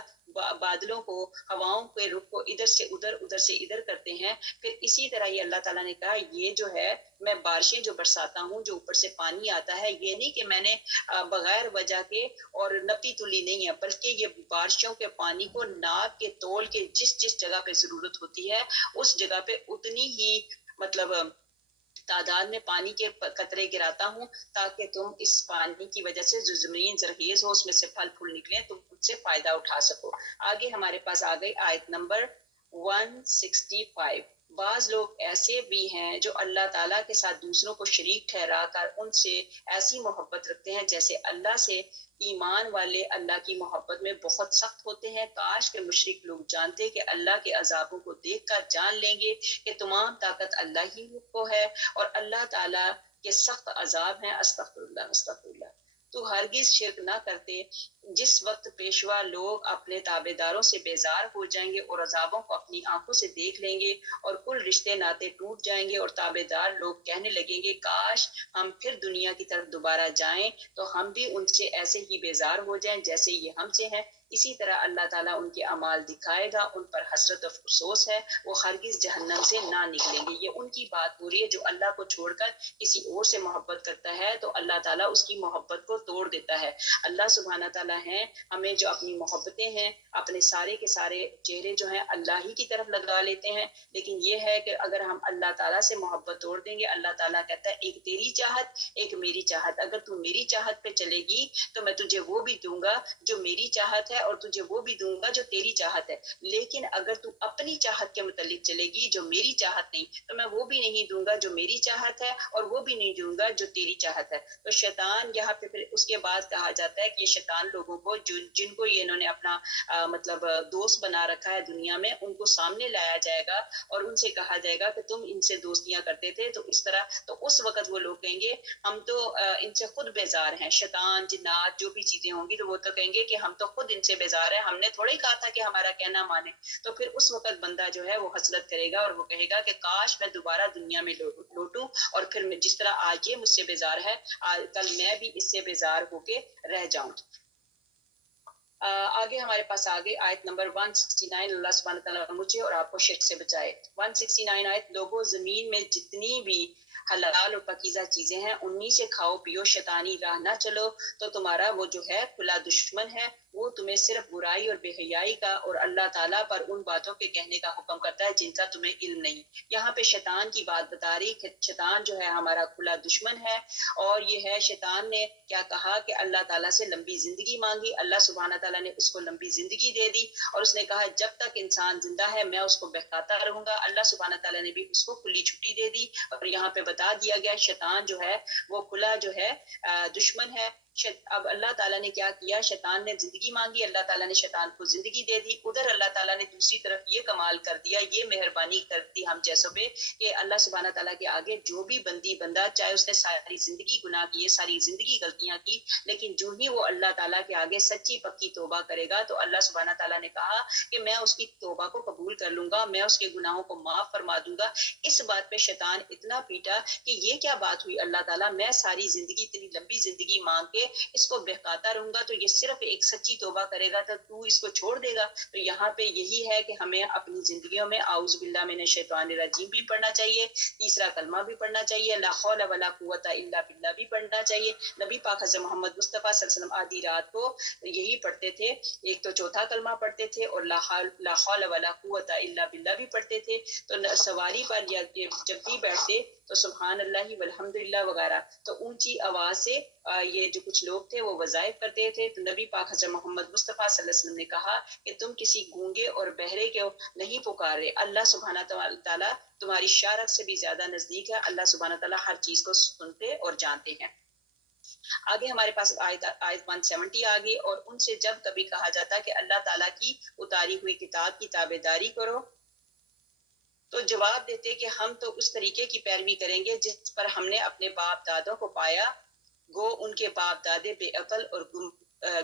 بادلوں کو، ہواؤں کے رخ کو ادھر سے ادھر، ادھر سے ادھر کرتے ہیں۔ پھر اسی طرح یہ اللہ تعالیٰ نے کہا، یہ جو ہے میں بارشیں جو برساتا ہوں، جو اوپر سے پانی آتا ہے، یہ نہیں کہ میں نے بغیر وجہ کے اور نپی تلی نہیں ہے، بلکہ یہ بارشوں کے پانی کو ناپ کے تول کے جس جس جگہ پہ ضرورت ہوتی ہے اس جگہ پہ اتنی ہی مطلب تعداد میں پانی کے قطرے گراتا ہوں، تاکہ تم اس پانی کی وجہ سے جو زمین زرخیز ہو، اس میں سے پھل پھول نکلیں، تم ان سے فائدہ اٹھا سکو۔ آگے ہمارے پاس آ گئی آیت نمبر 165۔ بعض لوگ ایسے بھی ہیں جو اللہ تعالیٰ کے ساتھ دوسروں کو شریک ٹھہرا کر ان سے ایسی محبت رکھتے ہیں جیسے اللہ سے۔ ایمان والے اللہ کی محبت میں بہت سخت ہوتے ہیں۔ کاش کہ مشرک لوگ جانتے کہ اللہ کے عذابوں کو دیکھ کر جان لیں گے کہ تمام طاقت اللہ ہی کو ہے، اور اللہ تعالیٰ کے سخت عذاب ہیں۔ استغفر اللہ، استغفر اللہ۔ تو ہرگز شرک نہ کرتے۔ جس وقت پیشوا لوگ اپنے تابع داروں سے بیزار ہو جائیں گے اور عذابوں کو اپنی آنکھوں سے دیکھ لیں گے، اور کل رشتے ناطے ٹوٹ جائیں گے، اور تابع دار لوگ کہنے لگیں گے کاش ہم پھر دنیا کی طرف دوبارہ جائیں تو ہم بھی ان سے ایسے ہی بیزار ہو جائیں جیسے یہ ہم سے ہیں۔ اسی طرح اللہ تعالیٰ ان کے اعمال دکھائے گا، ان پر حسرت و افسوس ہے، وہ ہرگز جہنم سے نہ نکلیں گے۔ یہ ان کی بات ہو رہی ہے جو اللہ کو چھوڑ کر کسی اور سے محبت کرتا ہے تو اللہ تعالیٰ اس کی محبت کو توڑ دیتا ہے۔ اللہ سبحانہ تعالیٰ ہیں ہمیں جو اپنی محبتیں ہیں، اپنے سارے کے سارے چہرے جو ہیں اللہ ہی کی طرف لگا لیتے ہیں، لیکن یہ ہے کہ اگر ہم اللہ تعالیٰ سے محبت توڑ دیں گے، اللہ تعالیٰ کہتا ہے ایک تیری چاہت، ایک میری چاہت، اگر تو میری چاہت پہ چلے گی تو میں تجھے وہ بھی دوں گا جو میری چاہت ہے، اور تجھے وہ بھی دوں گا جو تیری چاہت ہے، لیکن اگر تو اپنی چاہت کے متعلق چلے گی جو میری چاہت نہیں، تو میں وہ بھی نہیں دوں گا جو میری چاہت ہے، اور وہ بھی نہیں دوں گا جو تیری چاہت ہے۔ تو شیطان یہاں پہ پھر اس کے بعد کہا جاتا ہے کہ یہ شیطان لوگوں کو جن کو یہ انہوں نے اپنا مطلب دوست بنا رکھا ہے دنیا میں، ان کو سامنے لایا جائے گا اور ان سے کہا جائے گا کہ تم ان سے دوستیاں کرتے تھے، تو اس طرح تو اس وقت وہ لوگ کہیں گے ہم تو ان سے خود بیزار ہیں۔ شیطان، جنات، جو بھی چیزیں ہوں گی تو وہ تو کہیں گے کہ ہم تو خود ان سے بیزار ہیں، ہم نے تھوڑے ہی کہا تھا کہ ہمارا کہنا مانے۔ تو پھر اس وقت بندہ جو ہے وہ حسرت کرے گا اور وہ کہے گا کہ کاش میں دوبارہ دنیا میں لوٹوں، اور پھر میں جس طرح آج یہ مجھ سے بیزار ہے، کل میں بھی اس سے بیزار ہو کے رہ جاؤں۔ آگے ہمارے پاس آگے آیت نمبر 169، اللہ سبحانہ تعالیٰ مجھے اور آپ کو شرک سے بچائے۔ 169 آیت، لوگوں زمین میں جتنی بھی حلال اور پاکیزہ چیزیں ہیں انہی سے کھاؤ پیو، شیطانی راہ نہ چلو تو تمہارا وہ جو ہے کھلا دشمن ہے، وہ تمہیں صرف برائی اور بے حیائی کا اور اللہ تعالیٰ پر ان باتوں کے کہنے کا حکم کرتا ہے جن کا تمہیں علم نہیں۔ یہاں پہ شیطان کی بات بتا رہی کہ شیطان جو ہے ہمارا کھلا دشمن ہے، اور یہ ہے شیطان نے کیا کہا کہ اللہ تعالیٰ سے لمبی زندگی مانگی، اللہ سبحانہ تعالیٰ نے اس کو لمبی زندگی دے دی، اور اس نے کہا جب تک انسان زندہ ہے میں اس کو بہکاتا رہوں گا۔ اللہ سبحانہ تعالیٰ نے بھی اس کو کھلی چھٹی دے دی، اور یہاں پہ بتا دیا گیا شیطان جو ہے وہ کھلا جو ہے دشمن ہے۔ اب اللہ تعالیٰ نے کیا کیا، شیطان نے زندگی مانگی، اللہ تعالیٰ نے شیطان کو زندگی دے دی، ادھر اللہ تعالیٰ نے دوسری طرف یہ کمال کر دیا، یہ مہربانی کر دی ہم جیسوں پہ کہ اللہ سبحانہ تعالیٰ کے آگے جو بھی بندہ چاہے اس نے ساری زندگی گناہ کیے، ساری زندگی غلطیاں کی، لیکن جو ہی وہ اللہ تعالیٰ کے آگے سچی پکی توبہ کرے گا تو اللہ سبحانہ تعالیٰ نے کہا کہ میں اس کی توبہ کو قبول کر لوں گا، میں اس کے گناہوں کو معاف فرما دوں گا۔ اس بات پہ شیطان اتنا پیٹا کہ یہ کیا بات ہوئی اللہ تعالیٰ، میں ساری زندگی اتنی لمبی زندگی مانگ کے کہ اس کو بہکاتا رہوں گا تو یہ صرف ایک سچی توبہ کرے گا تو اس کو چھوڑ دے گا. تو یہاں پہ یہی ہے کہ ہمیں اپنی زندگیوں میں اعوذ باللہ من الشیطان الرجیم بھی پڑھنا چاہیے, تیسرا کلمہ بھی پڑھنا چاہیے, لا حول ولا قوت الا باللہ بھی پڑھنا چاہیے. نبی پاک حضرت محمد مصطفیٰ صلی اللہ علیہ وسلم آدھی رات کو یہی پڑھتے تھے, ایک تو چوتھا کلمہ پڑھتے تھے اور لا حول ولا قوت الا باللہ بھی پڑھتے تھے. تو سواری پر یا جب بھی بیٹھتے تو سبحان اللہ والحمد للہ وغیرہ تو اونچی آواز سے یہ جو کچھ لوگ تھے وہ وظائف کرتے تھے. تو نبی پاک حضرت محمد مصطفیٰ صلی اللہ علیہ وسلم نے کہا کہ تم کسی گونگے اور بہرے کو نہیں پکارے, اللہ سبحانہ تعالیٰ تمہاری شارت سے بھی زیادہ نزدیک ہے. اللہ سبحانہ تعالیٰ ہر چیز کو سنتے اور جانتے ہیں. آگے ہمارے پاس آیت 170 آگے, اور ان سے جب کبھی کہا جاتا کہ اللہ تعالیٰ کی اتاری ہوئی کتاب کی تابعداری کرو تو جواب دیتے کہ ہم تو اس طریقے کی پیروی کریں گے جس پر ہم نے اپنے باپ دادوں کو پایا, گو ان کے باپ دادے بے عقل اور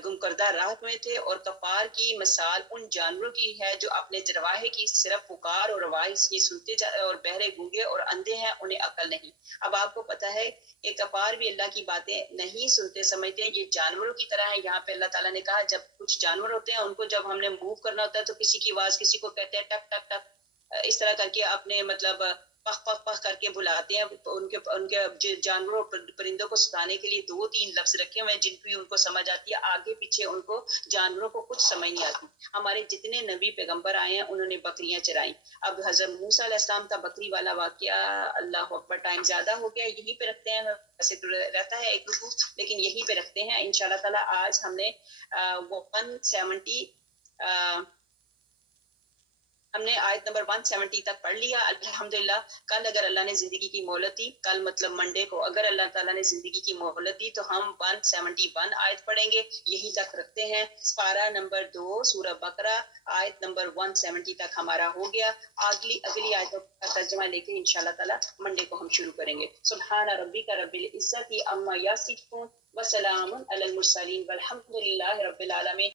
گم کردہ راہ میں تھے. اور کفار کی مثال ان جانوروں کی ہے جو اپنے چرواہے کی صرف پکار اور آواز ہی سنتے اور بہرے گونگے اور اندھے ہیں, انہیں عقل نہیں. اب آپ کو پتہ ہے کہ کفار بھی اللہ کی باتیں نہیں سنتے, سمجھتے ہیں یہ جانوروں کی طرح ہے. یہاں پہ اللہ تعالیٰ نے کہا جب کچھ جانور ہوتے ہیں ان کو جب ہم نے موو کرنا ہوتا ہے تو کسی کی آواز کسی کو کہتے ہیں ٹک ٹک ٹک, اس طرح کر کے اپنے مطلب پخ پخ پخ کر کے بلاتے ہیں. ان کے جانوروں پرندوں کو ستانے کے لیے 2-3 لفظ رکھے ہوئے ہیں جن کی ان کو سمجھ آتی ہے, آگے پیچھے ان کو جانوروں کو کچھ سمجھ نہیں آتی. ہمارے جتنے نبی پیغمبر آئے ہیں انہوں نے بکریاں چرائیں. اب حضرت موسیٰ علیہ السلام کا بکری والا واقعہ, اللہ اکبر, ٹائم زیادہ ہو گیا, یہیں پہ رکھتے ہیں. ویسے تو رہتا ہے ایک رکوع لیکن یہیں پہ رکھتے ہیں انشاءاللہ تعالیٰ. آج ہم نے 170 ہم نے آیت نمبر 170 تک پڑھ لیا الحمدللہ. کل اگر اللہ نے زندگی کی مہلت دی, کل مطلب منڈے کو اگر اللہ تعالیٰ نے زندگی کی مہلت دی تو ہم 171 آیت پڑھیں گے, یہی تک رکھتے ہیں. سپارہ نمبر 2 سورہ بقرہ آیت نمبر 170 تک ہمارا ہو گیا. اگلی آیتوں کا ترجمہ لے کے انشاءاللہ تعالیٰ منڈے کو ہم شروع کریں گے. سبحان ربک رب العزت عما یصفون وسلام علی المرسلین والحمد للہ رب العالمین.